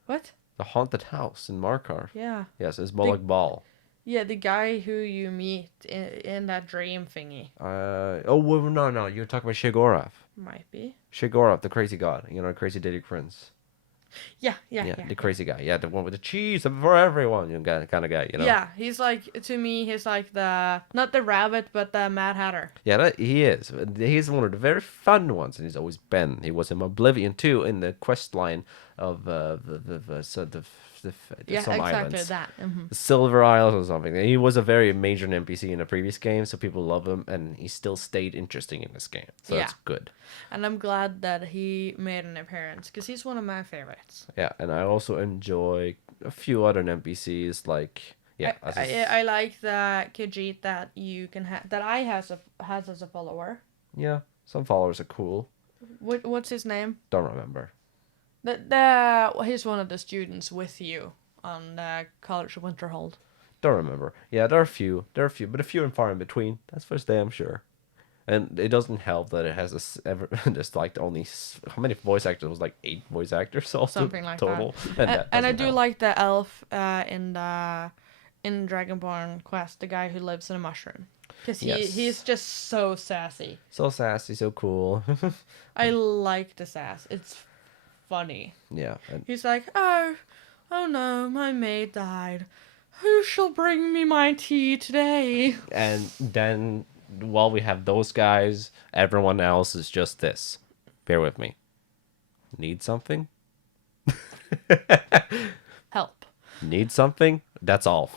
What? The haunted house in Markarth. Yeah. Yes, it's Moloch Ball. Yeah, the guy who you meet in that dream thingy. No, you're talking about Shegorath. Might be. Shegorath, the crazy god. You know, crazy Daedric Prince. Yeah. The crazy guy. Yeah, the one with the cheese for everyone, you know, kind of guy, you know. Yeah, he's like, to me, he's like not the rabbit, but the Mad Hatter. Yeah, he is. He's one of the very fun ones, and he's always been. He was in Oblivion too, in the quest line of some islands. That. Mm-hmm. The Silver Isles or something. He was a very major NPC in a previous game, so people love him, and he still stayed interesting in this game. So that's good. And I'm glad that he made an appearance, because he's one of my favorites. Yeah, and I also enjoy a few other NPCs, like... Yeah, I like the Khajiit that you can that I has as a follower. Yeah, some followers are cool. What's his name? Don't remember. He's one of the students with you on College of Winterhold. Don't remember. Yeah, there are a few, but a few and far in between. That's first day, I'm sure. And it doesn't help that it has just like only how many voice actors? It was like 8 voice actors also something like total. That. And I do like the elf in Dragonborn Quest, the guy who lives in a mushroom. Because he's just so sassy. So sassy, so cool. I like the sass. It's funny. Yeah. He's like, oh no, my maid died. Who shall bring me my tea today? And then, while we have those guys, everyone else is just this. Bear with me. Need something? Help. Need something? That's all.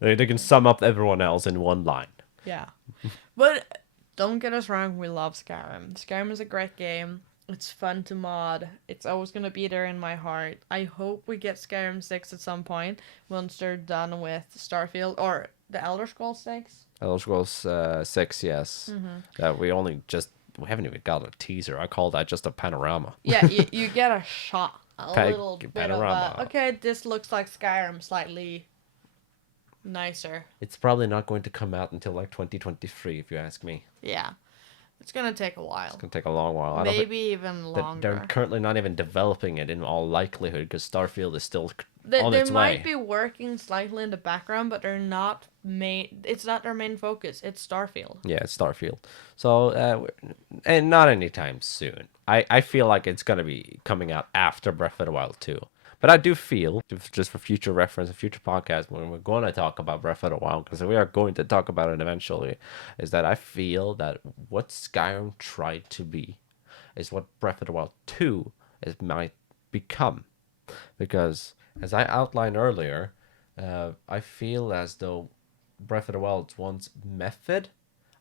They can sum up everyone else in one line. Yeah. But don't get us wrong, we love Skyrim. Skyrim is a great game. It's fun to mod. It's always going to be there in my heart. I hope we get Skyrim 6 at some point once they're done with Starfield or the Elder Scrolls 6. Elder Scrolls 6, yes. We haven't even got a teaser. I call that just a panorama. Yeah, you get a shot. Little bit panorama. of a, okay, this looks like Skyrim slightly nicer. It's probably not going to come out until like 2023, if you ask me. Yeah. It's going to take a while. It's going to take a long while. Maybe even longer. They're currently not even developing it in all likelihood because Starfield is still on its way. They might be working slightly in the background, but they're not it's not their main focus. It's Starfield. Yeah, it's Starfield. So, and not anytime soon. I feel like it's going to be coming out after Breath of the Wild 2. But I do feel, just for future reference, a future podcast, when we're going to talk about Breath of the Wild, because we are going to talk about it eventually, is that I feel that what Skyrim tried to be is what Breath of the Wild 2 might become. Because, as I outlined earlier, I feel as though Breath of the Wild's once method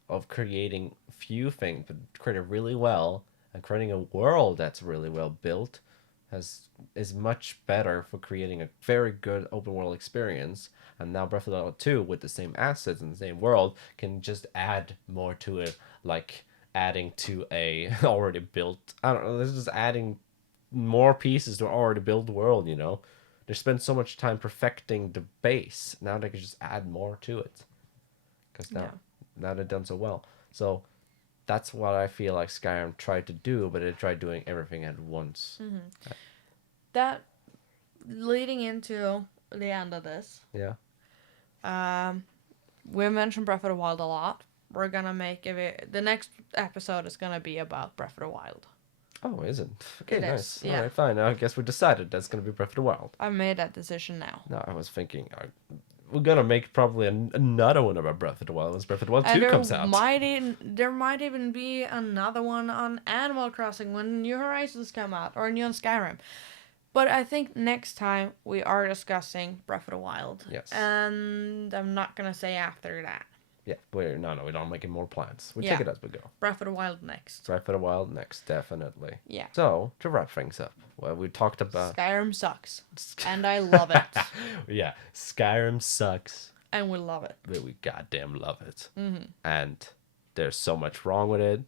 of creating few things, but creating really well, and creating a world that's really well built, is much better for creating a very good open world experience. And now Breath of the Wild 2, with the same assets and the same world, can just add more to it, like adding to a already built, I don't know, this is just adding more pieces to an already built world, you know. They spent so much time perfecting the base. Now they can just add more to it. Because now they've done so well. So that's what I feel like Skyrim tried to do, but it tried doing everything at once. That leading into the end of this. Yeah. We mentioned Breath of the Wild a lot. We're gonna make the next episode is gonna be about Breath of the Wild. Oh, is it? Okay, it nice. Is, yeah. All right, fine. I guess we decided that's gonna be Breath of the Wild. I made that decision now. No, I was thinking we're gonna make probably another one about Breath of the Wild once Breath of the Wild 2 comes out. There might even be another one on Animal Crossing when New Horizons come out, or New on Skyrim. But I think next time we are discussing Breath of the Wild. Yes. And I'm not gonna say after that. Yeah, we don't make any more plans. We take it as we go. Breath of the Wild next. Breath of the Wild next, definitely. Yeah. So, to wrap things up, well, we talked about... Skyrim sucks. And I love it. Yeah, Skyrim sucks. And we love it. But we goddamn love it. And there's so much wrong with it,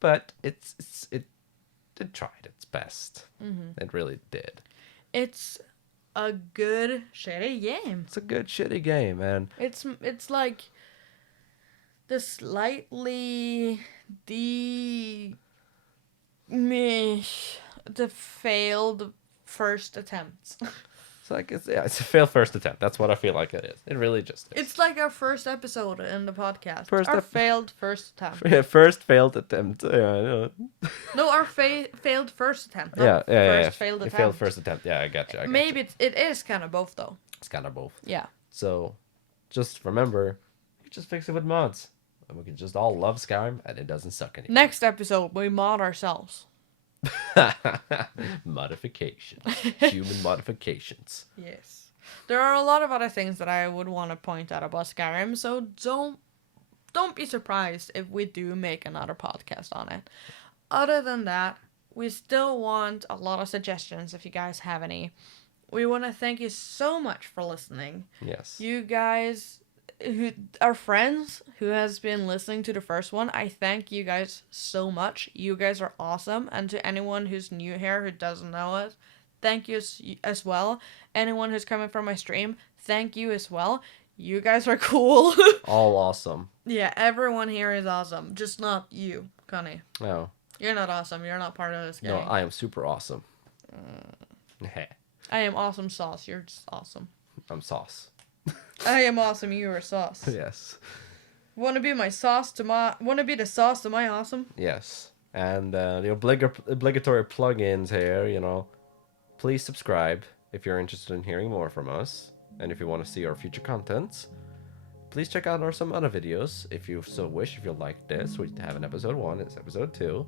but it tried its best. It really did. It's a good shitty game. It's a good shitty game, man. It's like the slightly the failed first attempts. It's like it's a failed first attempt. That's what I feel like it is. It really just is. It's like our first episode in the podcast. Failed first attempt. Yeah, first failed attempt. Yeah. No, our failed first attempt. Yeah. Failed attempt. Failed first attempt. Yeah, I got you. Maybe it is kind of both though. It's kind of both. Yeah. So, just remember, you just fix it with mods, and we can just all love Skyrim, and it doesn't suck anymore. Next episode, we mod ourselves. Modifications. Human modifications. Yes. There are a lot of other things that I would want to point out about Skyrim, so don't be surprised if we do make another podcast on it. Other than that, we still want a lot of suggestions if you guys have any. We want to thank you so much for listening. Yes. You guys who are friends who has been listening to the first one, I thank you guys so much. You guys are awesome. And to anyone who's new here who doesn't know us, thank you as well. Anyone who's coming from my stream, thank you as well. You guys are cool. All awesome. Yeah, everyone here is awesome. Just not you, Connie. No. You're not awesome. You're not part of this gang. No, I am super awesome. I am awesome sauce. You're just awesome. I'm sauce. I am awesome. You are sauce. Yes. Wanna be the sauce to my awesome? Yes. And the obligatory plugins here, you know, please subscribe if you're interested in hearing more from us. And if you want to see our future contents, please check out some other videos if you so wish. If you like this, we have an episode 1, it's episode 2.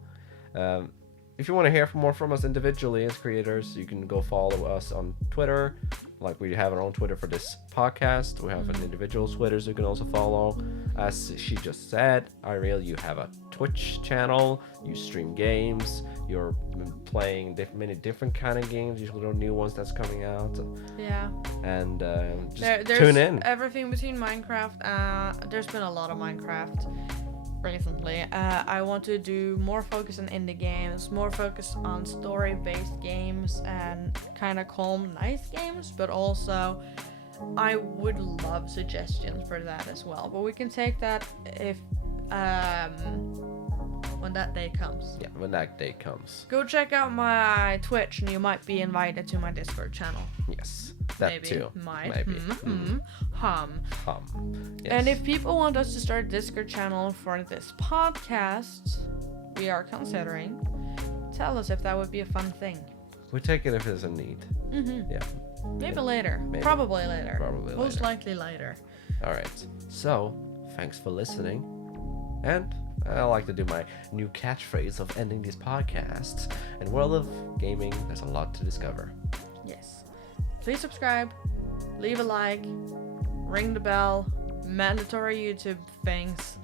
if you want to hear more from us individually as creators, you can go follow us on Twitter. Like we have our own Twitter for this podcast. We have an individual Twitters you can also follow. As she just said, Ariel, you have a Twitch channel. You stream games. You're playing many different kind of games. Usually there are new ones that's coming out. Yeah. And just there's tune in. Everything between Minecraft. There's been a lot of Minecraft recently. I want to do more focus on indie games, more focus on story-based games and kind of calm, nice games, but also I would love suggestions for that as well. But we can take that if when that day comes. Yeah, when that day comes. Go check out my Twitch and you might be invited to my Discord channel. Yes, that Maybe. too. Maybe. Hum. Yes. And if people want us to start a Discord channel for this podcast, we are considering. Tell us if that would be a fun thing. We take it if there's a need. Mm-hmm. Yeah. Maybe Yeah. later. Maybe. Probably later. Probably Most later. likely later. All right. So, thanks for listening. And I like to do my new catchphrase of ending these podcasts. In World of Gaming, there's a lot to discover. Yes. Please subscribe, leave a like, ring the bell, mandatory YouTube things.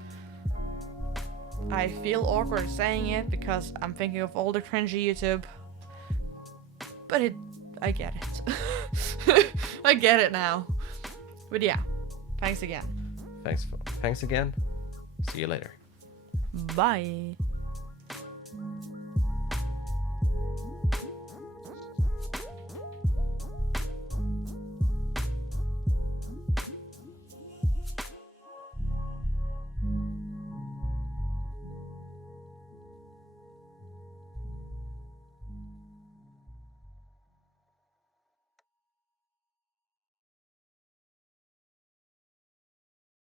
I feel awkward saying it because I'm thinking of all the cringy YouTube. But I get it. I get it now. But yeah, thanks again. Thanks again. See you later. Bye.